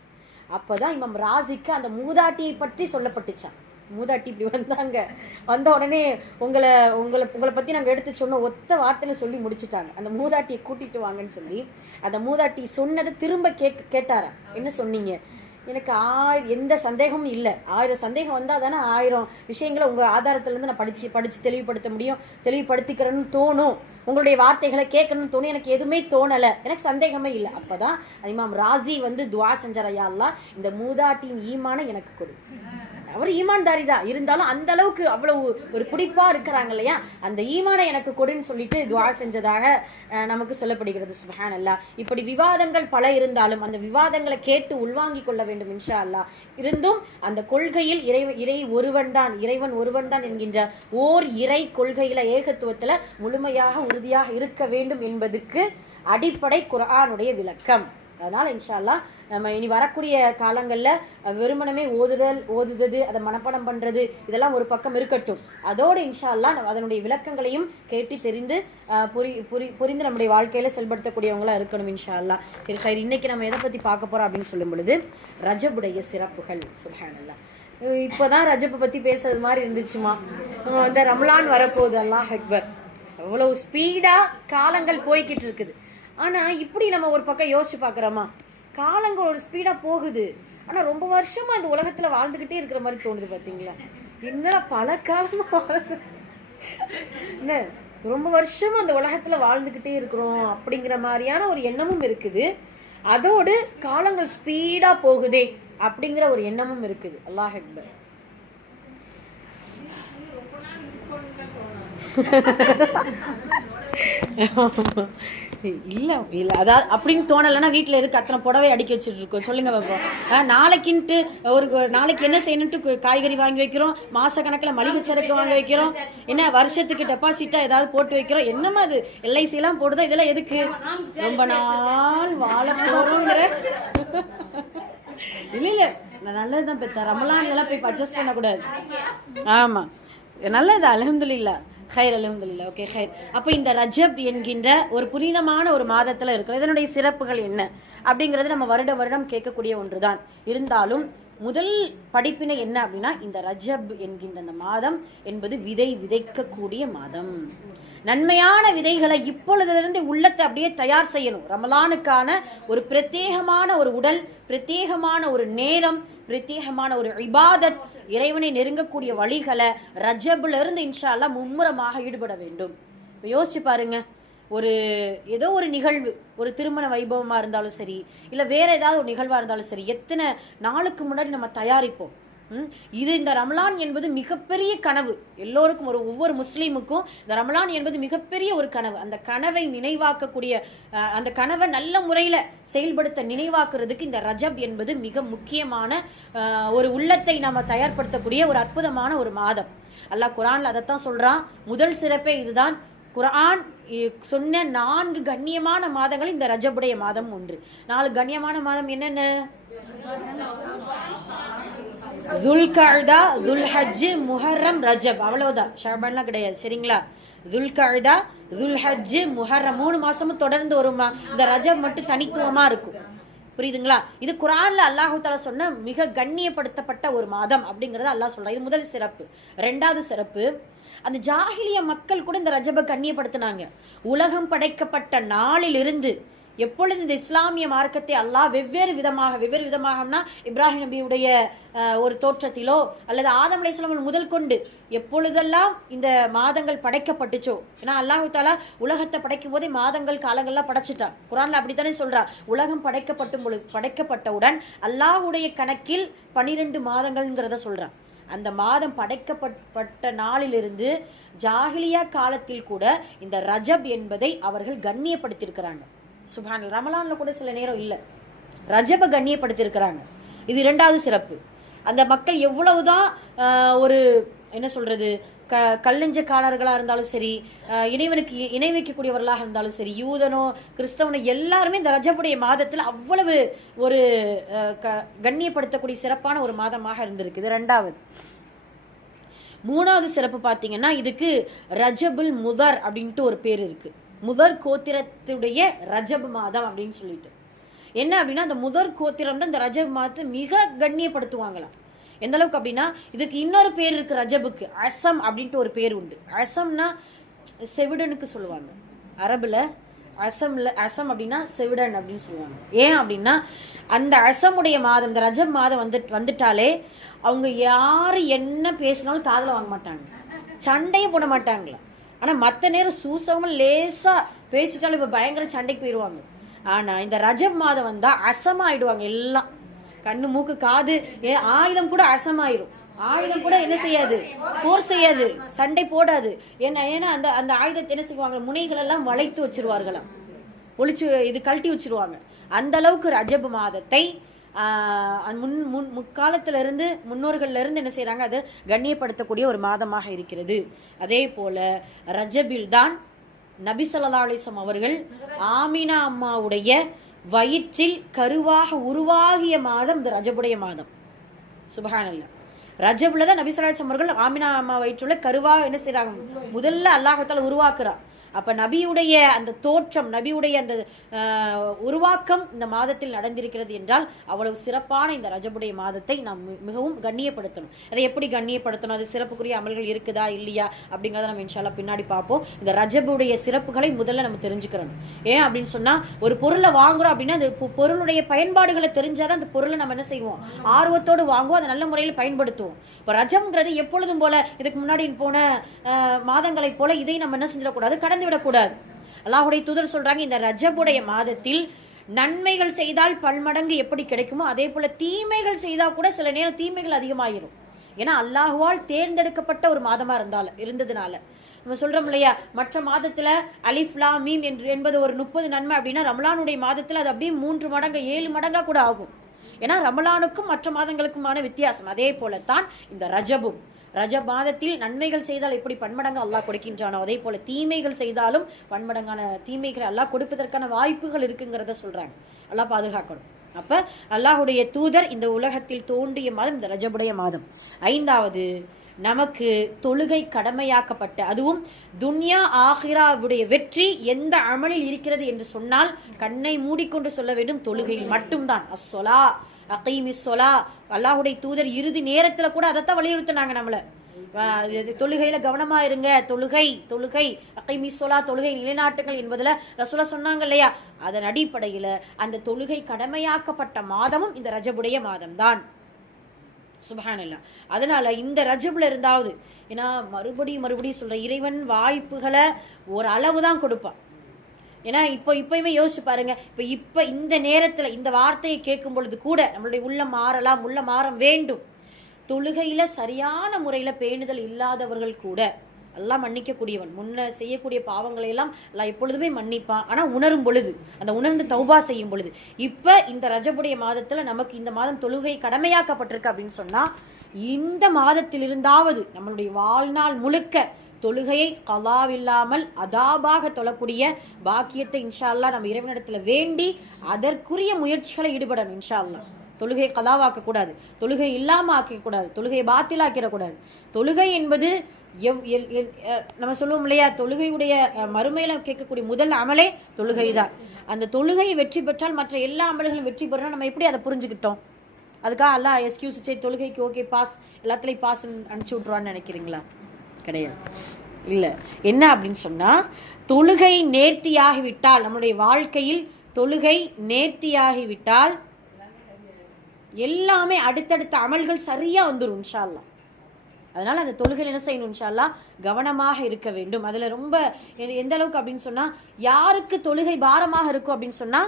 அப்பதான் இமாம் ராசிக்கு அந்த மூதாட்டியை பற்றி சொல்லப்பட்டுச்சான். மூதாட்டி இப்படி வந்தாங்க, வந்த உடனே உங்களை பற்றி நாங்கள் எடுத்து சொன்ன ஒத்த வார்த்தையில சொல்லி முடிச்சுட்டாங்க. அந்த மூதாட்டியை கூட்டிட்டு வாங்கன்னு சொல்லி அந்த மூதாட்டி சொன்னதை திரும்ப கேட்டாரா, என்ன சொன்னீங்க? எனக்கு எந்த சந்தேகமும் இல்லை, 1000 சந்தேகம் வந்தால் தானே 1000 விஷயங்களை உங்கள் ஆதாரத்துலேருந்து நான் படித்து தெளிவுபடுத்த முடியும், தெளிவுபடுத்திக்கிறேன்னு தோணும், உங்களுடைய வார்த்தைகளை கேட்கணும்னு தோணும். எனக்கு எதுவுமே தோணலை, எனக்கு சந்தேகமே இல்லை. அப்போ தான் இமாம் ராசி துவா செஞ்சார், யா அல்லாஹ் இந்த மூதாட்டியின் ஈமானை எனக்கு கொடு. அவர் ஈமான்தாரி தான், இருந்தாலும் அந்த அளவுக்கு அவ்வளவு ஒரு குடிப்பா இருக்கிறாங்க இல்லையா, அந்த ஈமானை எனக்கு கொடுன்னு சொல்லிட்டு துவா செஞ்சதாக நமக்கு சொல்லப்படுகிறது. சுப்ஹானல்லாஹ். இப்படி விவாதங்கள் பல இருந்தாலும் அந்த விவாதங்களை கேட்டு உள்வாங்கிக் கொள்ள வேண்டும் இன்ஷா அல்லாஹ். இருந்தும் அந்த கொள்கையில் இறைவன் ஒருவன் தான் என்கின்ற ஓர் இறை கொள்கையில ஏகத்துவத்துல முழுமையாக உறுதியாக இருக்க வேண்டும் என்பதுக்கு அடிப்படை குர்ஆனுடைய விளக்கம். அதனால இன்ஷா அல்லாஹ் நம்ம இனி வரக்கூடிய காலங்களில் வெறுமனமே ஓதுறது, அதை மனப்பாடம் பண்றது, இதெல்லாம் ஒரு பக்கம் இருக்கட்டும். அதோடு இன்ஷா அல்லாஹ் அதனுடைய விளக்கங்களையும் கேட்டு தெரிந்து புரிந்து நம்முடைய வாழ்க்கையில செயல்படுத்தக்கூடியவங்களா இருக்கணும் இன்ஷா அல்லாஹ். சரி, இன்னைக்கு நம்ம எதை பத்தி பார்க்க போறோம் அப்படின்னு சொல்லும் பொழுது, ரஜபுடைய சிறப்புகள். சுப்ஹானல்லாஹ். இப்போதான் ரஜபை பத்தி பேசுறது மாதிரி இருந்துச்சுமா, இந்த ரமலான் வரப்போகுது, அல்லாஹ் அக்பர், அவ்வளவு ஸ்பீடா காலங்கள் போய்கிட்டு இருக்குது. ஆனா இப்படி நம்ம ஒரு பக்கம் யோசிச்சு பாக்குறோமா, காலங்கள் ஒரு ஸ்பீடா போகுது, ஆனா ரொம்ப வருஷமா இந்த உலகத்துல வாழ்ந்துகிட்டே இருக்கிற மாதிரி தோணுது. பாத்தீங்களா, என்னடா பல காலமா என்ன ரொம்ப வருஷமா அந்த உலகத்துல வாழ்ந்துகிட்டே இருக்கிறோம் அப்படிங்கிற மாதிரியான ஒரு எண்ணமும் இருக்குது. அதோடு காலங்கள் ஸ்பீடா போகுதே அப்படிங்கிற ஒரு எண்ணமும் இருக்குது. அல்லாஹ் அக்பர். இல்லை இல்லை அதாவது அப்படின்னு தோணலைன்னா வீட்டில் எதுக்கு அத்தனை புடவை அடிக்க வச்சுட்டு இருக்கோம் சொல்லுங்க பாப்போம். நாளைக்குன்ட்டு நாளைக்கு என்ன செய்யணுன்ட்டு காய்கறி வாங்கி வைக்கிறோம், மாச கணக்கில் மளிகை சரக்கு வாங்கி வைக்கிறோம், என்ன வருஷத்துக்கு டெபாசிட்டா ஏதாவது போட்டு வைக்கிறோம். என்னமா அது எல்ஐசி எல்லாம் போடுதா, இதெல்லாம் எதுக்கு? ரொம்ப நாள் வாழ போறோங்கிற இல்ல இல்ல நல்லதுதான் பெத்த ரமலான் எல்லாம் போய் பர்ச்சேஸ் பண்ணக்கூடாது. ஆமா நல்லது, அல்ஹம்துலில்லாஹ் ஹைர், அல்ஹம்துலில்லாஹ். ஓகே ஹைர். அப்போ இந்த ரஜப் என்கின்ற ஒரு புனிதமான ஒரு மாதத்தில் இருக்கிற இதனுடைய சிறப்புகள் என்ன அப்படிங்கிறது நம்ம வருடம் கேட்கக்கூடிய ஒன்றுதான். இருந்தாலும் முதல் படிப்பினை என்ன அப்படின்னா, இந்த ரஜப் என்கின்ற அந்த மாதம் என்பது விதை விதைக்கக்கூடிய மாதம். நன்மையான விதைகளை இப்பொழுதிலிருந்து உள்ளத்தை அப்படியே தயார் செய்யணும். ரமலானுக்கான ஒரு பிரத்யேகமான ஒரு உடல், பிரத்யேகமான ஒரு நேரம், பிரத்யேகமான ஒரு இபாதத், இறைவனை நெருங்கக்கூடிய வழிகளை ரஜப்ல இருந்து இன்ஷா அல்லாஹ் மும்முரமாக ஈடுபட வேண்டும். யோசிச்சு பாருங்க, ஏதோ ஒரு நிகழ்வு, ஒரு திருமண வைபவமா இருந்தாலும் சரி, இல்ல வேற ஏதாவது ஒரு நிகழ்வா இருந்தாலும் சரி, எத்தனை நாளுக்கு முன்னாடி நம்ம தயாரிப்போம். இது இந்த ரமலான் என்பது மிகப்பெரிய கனவு. எல்லோருக்கும் ஒவ்வொரு முஸ்லீமுக்கும் இந்த ரமலான் என்பது மிகப்பெரிய ஒரு கனவு. அந்த கனவை நினைவாக்கக்கூடிய, அந்த கனவை நல்ல முறையில செயல்படுத்த நினைவாக்குறதுக்கு இந்த ரஜப் என்பது மிக முக்கியமான ஒரு உள்ளத்தை நாம தயார்படுத்தக்கூடிய ஒரு அற்புதமான ஒரு மாதம். அல்லாஹ் குர்ஆன்ல அதைத்தான் சொல்றான். முதல் சிறப்பே இதுதான். குர்ஆன் சொன்ன 4 கண்ணியமான மாதங்கள் இந்த ரஜபுடைய மாதம் ஒன்று. 4 கண்ணியமான மாதம் என்னென்ன? துல்கஅதா, துல்ஹஜ், முஹர்ரம், ரஜப். அவ்வளவுதான், ஷஅபான்லாம் கிடையாது. சரிங்களா? துல்கஅதா, துல்ஹஜ், முஹர்ரம் 3 மாசமும் தொடர்ந்து வருமா. இந்த ரஜப் மட்டும் தனித்துவமா இருக்கும். புரியுதுங்களா? இது குர்ஆன்ல அல்லாஹ் தஆலா சொன்ன மிக கண்ணியப்படுத்தப்பட்ட ஒரு மாதம் அப்படிங்கறத அல்லாஹ் சொல்றான். இது முதல் சிறப்பு. இரண்டாவது சிறப்பு, அந்த ஜாஹிலிய மக்கள் கூட இந்த ரஜபை கண்ணியப்படுத்தினாங்க. உலகம் படைக்கப்பட்ட நாளிலிருந்து எப்பொழுது இந்த இஸ்லாமிய மார்க்கத்தை அல்லாஹ் வெவ்வேறு விதமாகனா இப்ராஹிம் நபியுடைய ஒரு தோற்றத்திலோ அல்லது ஆதம் அலைஹிஸ்ஸலாம் முதல் கொண்டு எப்பொழுதெல்லாம் இந்த மாதங்கள் படைக்கப்பட்டுச்சோ, ஏன்னா அல்லாஹு தாலா உலகத்தை படைக்கும் போதே மாதங்கள் காலங்கள்லாம் படைச்சிட்டான். குர்ஆன்ல அப்படித்தானே சொல்றா. உலகம் படைக்கப்பட்டவுடன் அல்லாஹுடைய கணக்கில் 12 மாதங்கள்ங்கிறத சொல்றான். அந்த மாதம் படைக்கப்பட்ட நாளிலிருந்து ஜாஹிலியா காலத்தில் கூட இந்த ரஜப் என்பதை அவர்கள் கண்ணியப்படுத்தியிருக்கிறாங்க. சுப்ஹானல்லாஹ். ரமலான்ல கூட சில நேரம் இல்ல, ரஜப கண்ணியப்படுத்தியிருக்கிறாங்க. இது இரண்டாவது சிறப்பு. அந்த மக்கள் எவ்வளவுதான் ஒரு என்ன சொல்றது, கல்லஞ்சக்காரர்களா இருந்தாலும் சரி, இறைவனுக்கு இணை வைக்கக்கூடியவர்களாக இருந்தாலும் சரி, யூதனோ கிறிஸ்தவனோ எல்லாருமே இந்த ரஜபுடைய மாதத்துல அவ்வளவு ஒரு கண்ணியப்படுத்தக்கூடிய சிறப்பான ஒரு மாதமாக இருந்திருக்கு. இது ரெண்டாவது. மூணாவது சிறப்பு பாத்தீங்கன்னா, இதுக்கு ரஜபுல் முதர் அப்படின்ட்டு ஒரு பேர் இருக்கு. முதற் கோத்திரத்துடைய ரஜப் மாதம் அப்படின்னு சொல்லிட்டு. என்ன அப்படின்னா, அந்த முதற் கோத்திரம் தான் இந்த ரஜப் மாதத்தை மிக கண்ணியப்படுத்துவாங்களாம். எந்த அளவுக்கு அப்படின்னா, இதுக்கு இன்னொரு பேர் இருக்கு ரஜபுக்கு. அசம் அப்படின்ட்டு ஒரு பேர் உண்டு. அசம்னா செவிடனுக்கு சொல்லுவாங்க அரபுல. அசம் அப்படின்னா செவிடன் அப்படின்னு சொல்லுவாங்க. ஏன் அப்படின்னா, அந்த அசமுடைய மாதம், இந்த ரஜப் மாதம் வந்துட்டாலே அவங்க யாரு என்ன பேசினாலும் காதுல வாங்க மாட்டாங்க, சண்டையும் போட மாட்டாங்களா. ஆனா மத்த நேரம் சூசவங்க லேசா பேசிட்டாலும் இப்ப பயங்கர சண்டைக்கு போயிடுவாங்க. ஆனா இந்த ரஜப் மாதம் வந்தா அசமாயிடுவாங்க எல்லாம். கண்ணு மூக்கு காது ஆயுதம் கூட அசமாயிரும். ஆயுதம் கூட என்ன செய்யாது, போர் செய்யாது, சண்டை போடாது. ஏன்னா அந்த அந்த ஆயுதத்தை என்ன செய்வாங்க, முனைகள் எல்லாம் வளைத்து வச்சிருவார்களாம், இது கழட்டி வச்சிருவாங்க. அந்த அளவுக்கு ரஜப் மாதத்தை முக்காலத்துல இருந்து முன்னோர்கள்ல இருந்து என்ன செய்யறாங்க, அது கண்ணியப்படுத்தக்கூடிய ஒரு மாதமாக இருக்கிறது. அதே போல ரஜபில் தான் நபி ஸல்லல்லாஹு அலைஹி வஸல்லம் அவர்கள் ஆமினா அம்மாவுடைய வயிற்றில் கருவாக உருவாகிய மாதம் இந்த ரஜபுடைய மாதம். சுப்ஹானல்லாஹ். ரஜப்ல தான் நபி ஸல்லல்லாஹு அலைஹி வஸல்லம் அவர்கள் ஆமினா அம்மா வயிற்றுல கருவாக என்ன செய்யறாங்க, முதல்ல அல்லாஹ் தஆலா உருவாக்குறான். அப்ப நபியுடைய அந்த தோற்றம், நபியுடைய அந்த உருவாக்கம் இந்த மாதத்தில் நடந்திருக்கிறது என்றால் அவ்வளவு சிறப்பான இந்த ரஜபுடைய மாதத்தை நாம் மிகவும் கண்ணியப்படுத்தணும். அதை எப்படி கண்ணியப்படுத்தணும், அது சிறப்புக்குரிய அமல்கள் இருக்குதா இல்லையா அப்படிங்கிறத நம்ம இன்ஷா அல்லாஹ் பின்னாடி பார்ப்போம். இந்த ரஜபுடைய சிறப்புகளை முதல்ல நம்ம தெரிஞ்சுக்கிறோம். ஏன் அப்படின்னு சொன்னா, ஒரு பொருளை வாங்குறோம் அப்படின்னா அந்த பொருளுடைய பயன்பாடுகளை தெரிஞ்சாதான் அந்த பொருளை நம்ம என்ன செய்வோம், ஆர்வத்தோடு வாங்குவோம், அதை நல்ல முறையில் பயன்படுத்துவோம். இப்போ ரஜம்ங்கிறது எப்பொழுதும் போல இதுக்கு முன்னாடி போன மாதங்களை போல இதை நம்ம என்ன செஞ்சிடக்கூடாது, கடந்து விடக்கூடாது. அல்லாஹ்வுடைய தூதர் சொல்றாங்க, இந்த ரஜபுடைய மாதத்தில் நன்மைகள் செய்தால் பல்மடங்கு எப்படி கிடைக்குமோ அதே போல தீமைகள் செய்தால் கூட சில நேரம் தீமைகள் அதிகமாயிரும். ஏன்னா அல்லாஹ்வால் தேர்ந்தெடுக்கப்பட்ட ஒரு மாதமா இருந்ததுனால நம்ம சொல்றோம் இல்லையா, மற்ற மாதத்துல அலிஃப் லாம் மீம் என்பது ஒரு 30 நன்மை அப்படின்னா ரமலானுடைய மாதத்துல அது அப்படியே 3 மடங்கு 7 மடங்கா கூட ஆகும். ஏன்னா ரமலானுக்கும் மற்ற மாதங்களுக்குமான வித்தியாசம். அதே போலத்தான் இந்த ரஜபும். ரஜப் மாதத்தில் நன்மைகள் செய்தால் எப்படி பன்மடங்கு அல்லாஹ் கொடுக்கின்றானோ அதே போல தீமைகள் செய்தாலும் பன்மடங்கான தீமைகளை அல்லாஹ் கொடுப்பதற்கான வாய்ப்புகள் இருக்குங்கிறத சொல்றாங்க. அல்லாஹ் பாதுகாக்கணும். அப்ப அல்லாஹுடைய தூதர் இந்த உலகத்தில் தோன்றிய மாதம் இந்த ரஜபுடைய மாதம். 5வது, நமக்கு தொழுகை கடமையாக்கப்பட்ட, அதுவும் துன்யா ஆஹிராவுடைய வெற்றி எந்த அமலில் இருக்கிறது என்று சொன்னால் கண்ணை மூடிக்கொண்டு சொல்ல வேண்டும், தொழுகையில் மட்டும்தான். அஸ்ஸொலா அகீமிஸ் ஸொலா. அல்லாஹுடைய தூதர் இறுதி நேரத்துல கூட அதைத்தான் வலியுறுத்தினாங்க நம்மள, தொழுகையில கவனமா இருங்க, தொழுகை தொழுகை அகீமிஸ் ஸொலா, தொழுகை நிலைநாட்டுங்கள் என்பதுல ரசூலா சொன்னாங்க இல்லையா. அதன் அடிப்படையில அந்த தொழுகை கடமையாக்கப்பட்ட மாதமும் இந்த ரஜபுடைய மாதம் தான். சுப்ஹானல்லாஹ். அதனால இந்த ரஜபுல இருந்தாவது, ஏன்னா மறுபடியும் சொல்ற, இறைவன் வாய்ப்புகளை ஒரு அளவு தான் கொடுப்பான். ஏன்னா இப்பயுமே யோசிச்சு பாருங்க, இப்ப இந்த நேரத்துல இந்த வார்த்தையை கேட்கும் பொழுது கூட நம்மளுடைய உள்ளம் மாறலாம், உள்ள மாறம் வேண்டும். தொழுகையில சரியான முறையில பேணுதல் இல்லாதவர்கள் கூட எல்லாம் மன்னிக்க கூடியவன். முன்ன செய்யக்கூடிய பாவங்களை எல்லாம் எல்லாம் எப்பொழுதுமே மன்னிப்பான். ஆனா உணரும் பொழுது, அந்த உணர்ந்து தௌபா செய்யும் பொழுது, இப்ப இந்த ரஜபுடைய மாதத்துல நமக்கு இந்த மாதம் தொழுகை கடமையாக்கப்பட்டிருக்கு அப்படின்னு சொன்னா, இந்த மாதத்தில் இருந்தாவது நம்மளுடைய வாழ்நாள் முழுக்க தொழுகையை கலாவில்லாமல் அதாபாக தொழக்கூடிய பாக்கியத்தை இன்ஷா அல்லாஹ் நம்ம இறைவனிடத்துல வேண்டி அதற்குரிய முயற்சிகளை ஈடுபடணும் இன்ஷா அல்லாஹ். தொழுகையை கலாவாக்க கூடாது, தொழுகை இல்லாம ஆக்க கூடாது, தொழுகையை பாத்திலாக்கிடக்கூடாது. தொழுகை என்பது நம்ம சொல்லுவோம் இல்லையா, தொழுகையுடைய மறுமையில கேட்கக்கூடிய முதல் அமலே தொழுகை தான். அந்த தொழுகையை வெற்றி பெற்றால் மற்ற எல்லா அமல்களும் வெற்றி பெறணும். நம்ம எப்படி அதை புரிஞ்சுக்கிட்டோம்? அதுக்காக எல்லாம் எக்ஸ்கியூஸ் வச்சு தொழுகைக்கு ஓகே பாஸ், எல்லாத்துலயும் பாஸ் அனுப்பிச்சு விட்ருவான்னு நினைக்கிறீங்களா? கிடையாது. இல்லை, என்ன அப்படின்னு சொன்னா, தொழுகை நேர்த்தியாகிவிட்டால், நம்மளுடைய வாழ்க்கையில் தொழுகை நேர்த்தியாகிவிட்டால் எல்லாமே அடுத்தடுத்த அமல்கள் சரியா வந்துடும் இன்ஷா அல்லாஹ். அதனால அந்த தொழுகையில் என்ன செய்யணும் இன்ஷா அல்லாஹ், கவனமாக இருக்க வேண்டும். அதுல ரொம்ப எந்த அளவுக்கு அப்படின்னு சொன்னா, யாருக்கு தொழுகை பாரமாக இருக்கும் அப்படின்னு சொன்னா,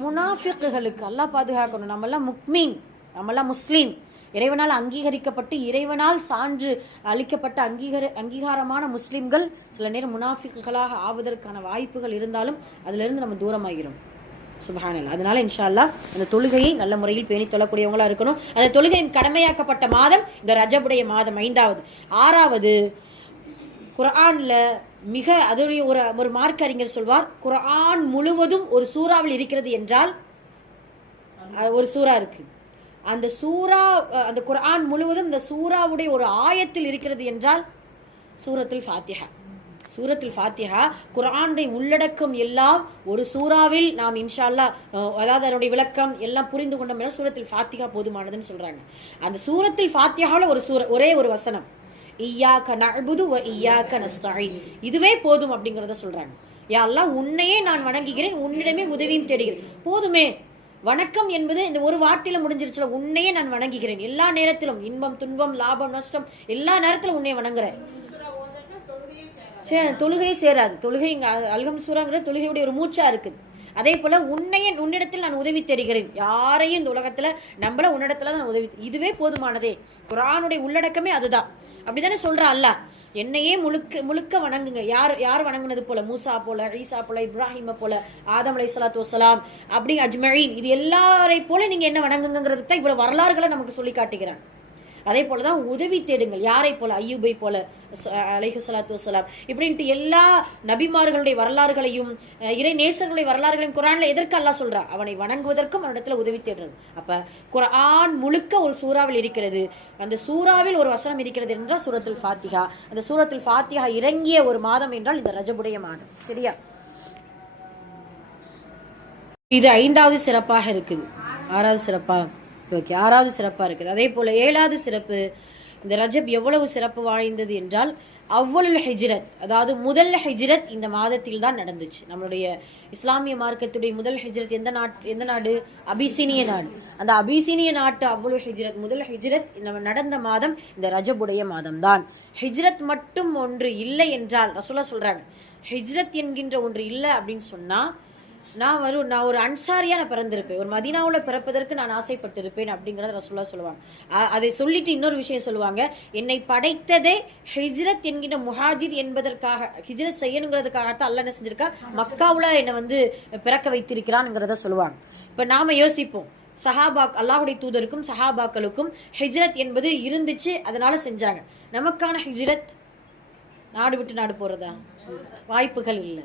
முனாஃபிக்குகளுக்கு. அல்லாஹ் பாதுகாக்கணும். நம்மெல்லாம் முக்மீன், நம்மெல்லாம் முஸ்லீம், இறைவனால் அங்கீகரிக்கப்பட்டு இறைவனால் சான்று அளிக்கப்பட்ட அங்கீகாரமான முஸ்லிம்கள் சில நேரம் முனாஃபிக்குகளாக ஆவதற்கான வாய்ப்புகள் இருந்தாலும் அதுல இருந்து நம்ம தூரமாகிறோம். சுப்ஹானல்லாஹ். அதனால இன்ஷா அல்லாஹ் அந்த தொழுகையை நல்ல முறையில் பேணி தொழக்கூடியவங்களா இருக்கணும். அந்த தொழுகையின் கடமையாக்கப்பட்ட மாதம் இந்த ரஜபுடைய மாதம் 5வது. 6வது, குர்ஆன்ல மிக அதோடைய ஒரு மார்க்க அறிஞர் சொல்வார், குர்ஆன் முழுவதும் ஒரு சூறாவில் இருக்கிறது என்றால், ஒரு சூறா இருக்கு, அந்த சூரா, அந்த குர்ஆன் முழுவதும் இந்த சூறாவுடைய ஒரு ஆயத்தில் இருக்கிறது என்றால் சூரத்துல் ஃபாத்திஹா. சூரத்துல் ஃபாத்திஹா குர்ஆனுடைய உள்ளடக்கம் எல்லாம் ஒரு சூறாவில் நாம் இன்ஷா அல்லாஹ், அதாவது அதனுடைய விளக்கம் எல்லாம் புரிந்து கொண்டோம். சூரத்துல் ஃபாத்திஹா போதுமானதுன்னு சொல்றாங்க. அந்த சூரத்துல் ஃபாத்திஹால ஒரே ஒரு வசனம், இய்யாக நஅ்புது வ இய்யாக நஸ்தஈன், இதுவே போதும் அப்படிங்கறத சொல்றாங்க. யா அல்லாஹ், உன்னையே நான் வணங்குகிறேன், உன்னிடமே உதவியும் தேடுகிறேன். போதுமே, வணக்கம் என்பது இந்த ஒரு வார்த்தையில முடிஞ்சிருச்சுல, உன்னையே நான் வணங்குகிறேன், எல்லா நேரத்திலும் இன்பம் துன்பம் லாபம் நஷ்டம் எல்லா நேரத்திலும் உன்னைய வணங்குறேன். தொழுகையே சேராது. தொழுகை அல்கம் சூறாங்கிற தொழுகையுடைய ஒரு மூச்சா இருக்குது. அதே போல உன்னிடத்தில் நான் உதவி தேடுகிறேன், யாரையும் இந்த உலகத்துல நம்மள உன்னிடத்துல தான் உதவி, இதுவே போதுமானதே. குர்ஆனுடைய உள்ளடக்கமே அதுதான். அப்படித்தானே சொல்றா அல்லாஹ், என்னையே முழுக்க வணங்குங்க. யார் வணங்குனது போல, மூசா போல, ஈசா போல, இப்ராஹிம போல, ஆதம் அலைஹிஸ்ஸலாத்து வஸ்ஸலாம், அப்படி அஜ்மஈன், இது எல்லாரை போல நீங்க என்ன வணங்குங்கிறது தான் இவ்வளவு வரலாறுகளை நமக்கு சொல்லி காட்டுகிறான். அதே போலதான் உதவி தேடுங்கள். யாரை போல, ஐயூபை போல அலைஹிஸ்ஸலாத்து வஸ்ஸலாம், இப்படின்ட்டு எல்லா நபிமார்களுடைய வரலாறுகளையும் இறை நேசர்களுடைய வரலாறுகளையும் குர்ஆன்ல எதற்கு அல்லாஹ் சொல்றா? அவனை வணங்குவதற்கும் அவனிடத்துல உதவி தேடுறது. அப்ப குர்ஆன் முழுக்க ஒரு சூறாவில் இருக்கிறது. அந்த சூறாவில் ஒரு வசனம் இருக்கிறது என்றால் சூரத்துல் ஃபாத்திஹா. அந்த சூரத்துல் ஃபாத்திஹா இறங்கிய ஒரு மாதம் என்றால் இந்த ரஜபுடைய மாதம். சரியா? இது 5வது சிறப்பாக இருக்குது. 6வது சிறப்பா? ஓகே, 6வது சிறப்பா இருக்குது. அதே போல 7வது சிறப்பு, இந்த ரஜப் எவ்வளவு சிறப்பு வாய்ந்தது என்றால், அவ்வளுல் ஹிஜ்ரத், அதாவது முதல் ஹிஜ்ரத் இந்த மாதத்தில் தான் நடந்துச்சு. நம்மளுடைய இஸ்லாமிய மார்க்கத்துடைய முதல் ஹிஜ்ரத் எந்த நாடு? அபிசீனிய நாடு. அந்த அபிசீனிய நாட்டு அவ்வளவு ஹிஜ்ரத், முதல் ஹிஜ்ரத் நடந்த மாதம் இந்த ரஜபுடைய மாதம் தான். ஹிஜ்ரத் மட்டும் ஒன்று இல்லை என்றால், ரசூலா சொல்றாங்க, ஹிஜ்ரத் என்கின்ற ஒன்று இல்லை அப்படின்னு சொன்னா நான் ஒரு அன்சாரியா நான் பிறந்திருப்பேன், ஒரு மதீனாவுல பிறப்பதற்கு நான் ஆசைப்பட்டிருப்பேன் அப்படிங்கறத ரசூலுல்லாஹ் சொல்லுவாங்க. அதை சொல்லிட்டு இன்னொரு விஷயம் சொல்லுவாங்க, என்னை படைத்ததே ஹிஜ்ரத் என்கிற முஹாஜிர் என்பதற்காக, ஹிஜ்ரத் செய்யணுங்கிறதுக்காகத்தான் அல்லாஹ் என்ன செஞ்சிருக்கா, மக்காவுல என்னை பிறக்க வைத்திருக்கிறான்ங்கிறத சொல்லுவாங்க. இப்ப நாம யோசிப்போம், அல்லாஹுடைய தூதருக்கும் சஹாபாக்களுக்கும் ஹிஜ்ரத் என்பது இருந்துச்சு, அதனால செஞ்சாங்க. நமக்கான ஹிஜ்ரத் நாடு விட்டு நாடு போறதா? வாய்ப்புகள் இல்லை,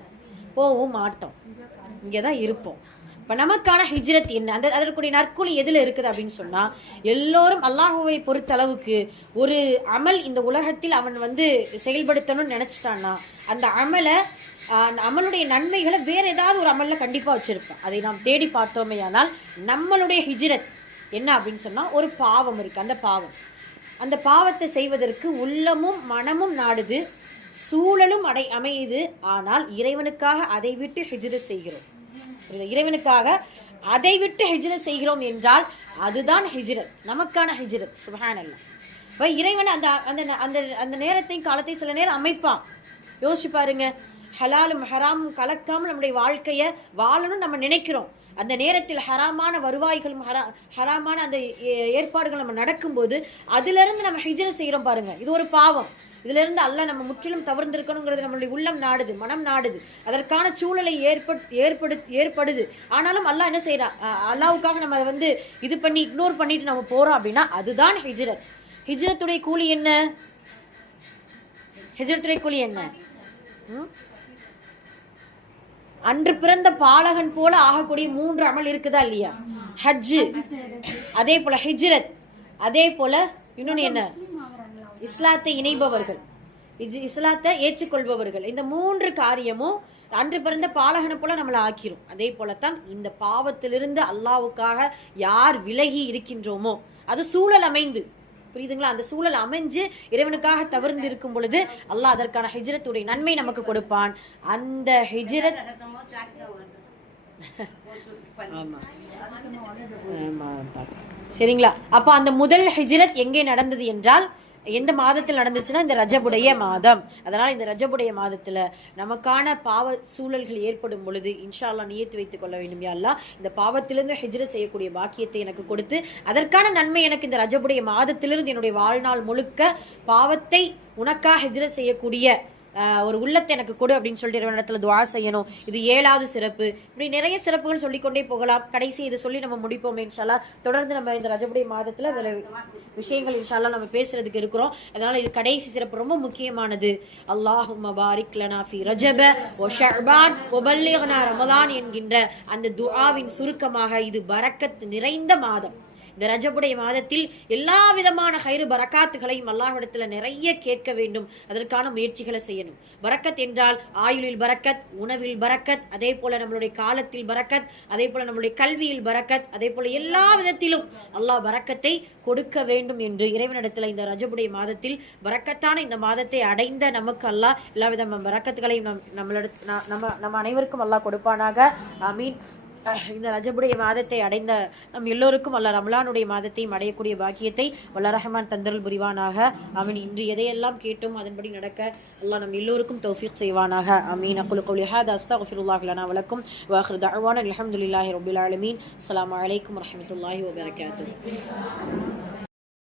போவும் மாட்டோம், இங்கதான் இருப்போம். இப்ப நமக்கான ஹிஜ்ரத் என்ன, அதற்குரிய நற்கூலி எதுல இருக்குது அப்படின்னு சொன்னா, எல்லோரும் அல்லாஹுவை பொறுத்த அளவுக்கு ஒரு அமல் இந்த உலகத்தில் அவன் செயல்படுத்தணும்னு நினைச்சிட்டான்னா அந்த அமலுடைய நன்மைகளை வேற ஏதாவது ஒரு அமல்ல கண்டிப்பா வச்சிருப்பான். அதை நாம் தேடி பார்த்தோமே. ஆனால் நம்மளுடைய ஹிஜ்ரத் என்ன அப்படின்னு சொன்னா, ஒரு பாவம் இருக்கு, அந்த பாவத்தை செய்வதற்கு உள்ளமும் மனமும் நாடுது, சூழலும் அமையுது. ஆனால் இறைவனுக்காக அதை விட்டு ஹிஜ்ரத் செய்கிறோம். இறைவனுக்காக அதை விட்டு ஹிஜ்ரத் செய்கிறோம் என்றால் அதுதான் ஹிஜ்ரத், நமக்கான ஹிஜ்ரத். சுப்ஹானல்லாஹ். இப்போ இறைவன் அந்த அந்த அந்த நேரத்தையும் காலத்தை சில நேரம் அமைப்பான். யோசிச்சு பாருங்க, ஹலாலும் ஹராமும் கலக்காமல் நம்முடைய வாழ்க்கையை வாழணும்னு நம்ம நினைக்கிறோம். அந்த நேரத்தில் ஹராமான வருவாய்களும் ஹராமான அந்த ஏற்பாடுகள் நம்ம நடக்கும்போது அதிலிருந்து நம்ம ஹிஜ்ரத் செய்கிறோம் பாருங்க. இது ஒரு பாவம். இதுல இருந்து அல்லாஹ் நம்ம முற்றிலும் தவிர்த்திருக்கணுங்கிறது நம்மளுடைய உள்ளம் நாடுது, மனம் நாடுது, அதற்கான சூழலை ஏற்படுது. ஆனாலும் அல்லாஹ் என்ன செய்யறான், அல்லாஹ்வுக்காக நம்ம இது பண்ணி இக்னோர் பண்ணிட்டு நம்ம போறோம் அப்படின்னா அதுதான் ஹிஜ்ரத். ஹிஜ்ரத்துடைய கூலி என்ன? ஹிஜ்ரத்துடைய கூலி என்ன? அன்று பிறந்த பாலகன் போல ஆகக்கூடிய 3 அமல் இருக்குதா இல்லையா? ஹஜ், அதே போல ஹிஜ்ரத், அதே போல இன்னொன்னு என்ன, இஸ்லாத்தை இணைப்பவர்கள், இஸ்லாத்தை ஏற்றுக்கொள்பவர்கள். இந்த 3 காரியமும் அன்று பிறந்த பாலகனை போல நம்மளை ஆக்கிரும். அதே போலத்தான் இந்த பாவத்திலிருந்து அல்லாஹ்வுக்காக யார் விலகி இருக்கின்றோமோ, அது சூழல் அமைந்து, புரியுதுங்களா, அந்த சூழல் அமைஞ்சு இறைவனுக்காக தவிர்த்து இருக்கும் பொழுது அல்லாஹ் அதற்கான ஹிஜ்ரத்துடைய நன்மை நமக்கு கொடுப்பான். அந்த ஹிஜ்ரத் சரிங்களா? அப்ப அந்த முதல் ஹிஜ்ரத் எங்கே நடந்தது என்றால், எந்த மாதத்தில் நடந்துச்சுன்னா இந்த ரஜபுடைய மாதம். அதனால் இந்த ரஜபுடைய மாதத்தில் நமக்கான பாவ சூழல்கள் ஏற்படும் பொழுது இன்ஷா அல்லாஹ் நியத்து வைத்துக் கொள்ள வேண்டும். யா அல்லாஹ், இந்த பாவத்திலிருந்து ஹிஜ்ரத் செய்யக்கூடிய பாக்கியத்தை எனக்கு கொடுத்து அதற்கான நன்மை எனக்கு இந்த ரஜபுடைய மாதத்திலிருந்து என்னுடைய வாழ்நாள் முழுக்க பாவத்தை உனக்காக ஹிஜ்ரத் செய்யக்கூடிய ஒரு உள்ளத்தை எனக்கு கொடு அப்படின்னு சொல்லிட்டு இடத்துல துவா செய்யணும். இது 7வது சிறப்பு. இப்படி நிறைய சிறப்புகள் சொல்லிக்கொண்டே போகலாம். கடைசி இதை சொல்லி நம்ம முடிப்போம் இன்ஷா அல்லாஹ். தொடர்ந்து நம்ம இந்த ரஜபுடைய மாதத்துல வேற விஷயங்கள் இன்ஷா அல்லாஹ் நம்ம பேசுறதுக்கு இருக்கிறோம். அதனால இது கடைசி சிறப்பு ரொம்ப முக்கியமானது. அல்லாஹும்ம பாரிக் லனா ஃபீ ரஜப வ ஷஅபான் வ பல்லிக்னா ரமலான் என்கின்ற அந்த துஆவின் சுருக்கமாக இது பரக்கத் நிறைந்த மாதம். இந்த ரஜபுடைய மாதத்தில் எல்லா விதமான ஹைரு பரக்காத்துகளையும் அல்லாஹ்விடத்துல நிறைய கேட்க வேண்டும். அதற்கான முயற்சிகளை செய்யணும். பரக்கத் என்றால் ஆயுளில் பரக்கத், உணவில் பரக்கத், அதே போல நம்மளுடைய காலத்தில் பரக்கத், அதே போல நம்மளுடைய கல்வியில் பரக்கத், அதே போல எல்லா விதத்திலும் அல்லாஹ் பரக்கத்தை கொடுக்க வேண்டும் என்று இறைவனிடத்துல இந்த ரஜபுடைய மாதத்தில் பரக்கத்தான இந்த மாதத்தை அடைந்த நமக்கு அல்லாஹ் எல்லா வித பரக்கத்துகளையும் நம்ம அனைவருக்கும் அல்லாஹ் கொடுப்பானாக. ஆமீன். இந்த ரஜபுடைய மாதத்தை அடைந்த நம் எல்லோருக்கும் அல்லாஹ் ரமலானுடைய மாதத்தையும் அடையக்கூடிய பாக்கியத்தை வல்லாஹ் ரஹ்மான் தந்தருள் புரிவானாக. ஆமீன். இன்று எதையெல்லாம் கேட்டோம் அதன்படி நடக்க அல்லாஹ் நம் எல்லோருக்கும் தௌஃபீக் செய்வானாக. ஆமீன். அகுலு கௌலி ஹாதா அஸ்தக்ஃபிருல்லாஹ் லனா வ லக்கும் வ ஆகிரு தஅவானா அல்ஹம்துலில்லாஹி ரப்பில் ஆலமீன். அஸ்ஸலாமு அலைக்கும் வரஹ்மத்துல்லாஹி வ பரகாத்துஹு.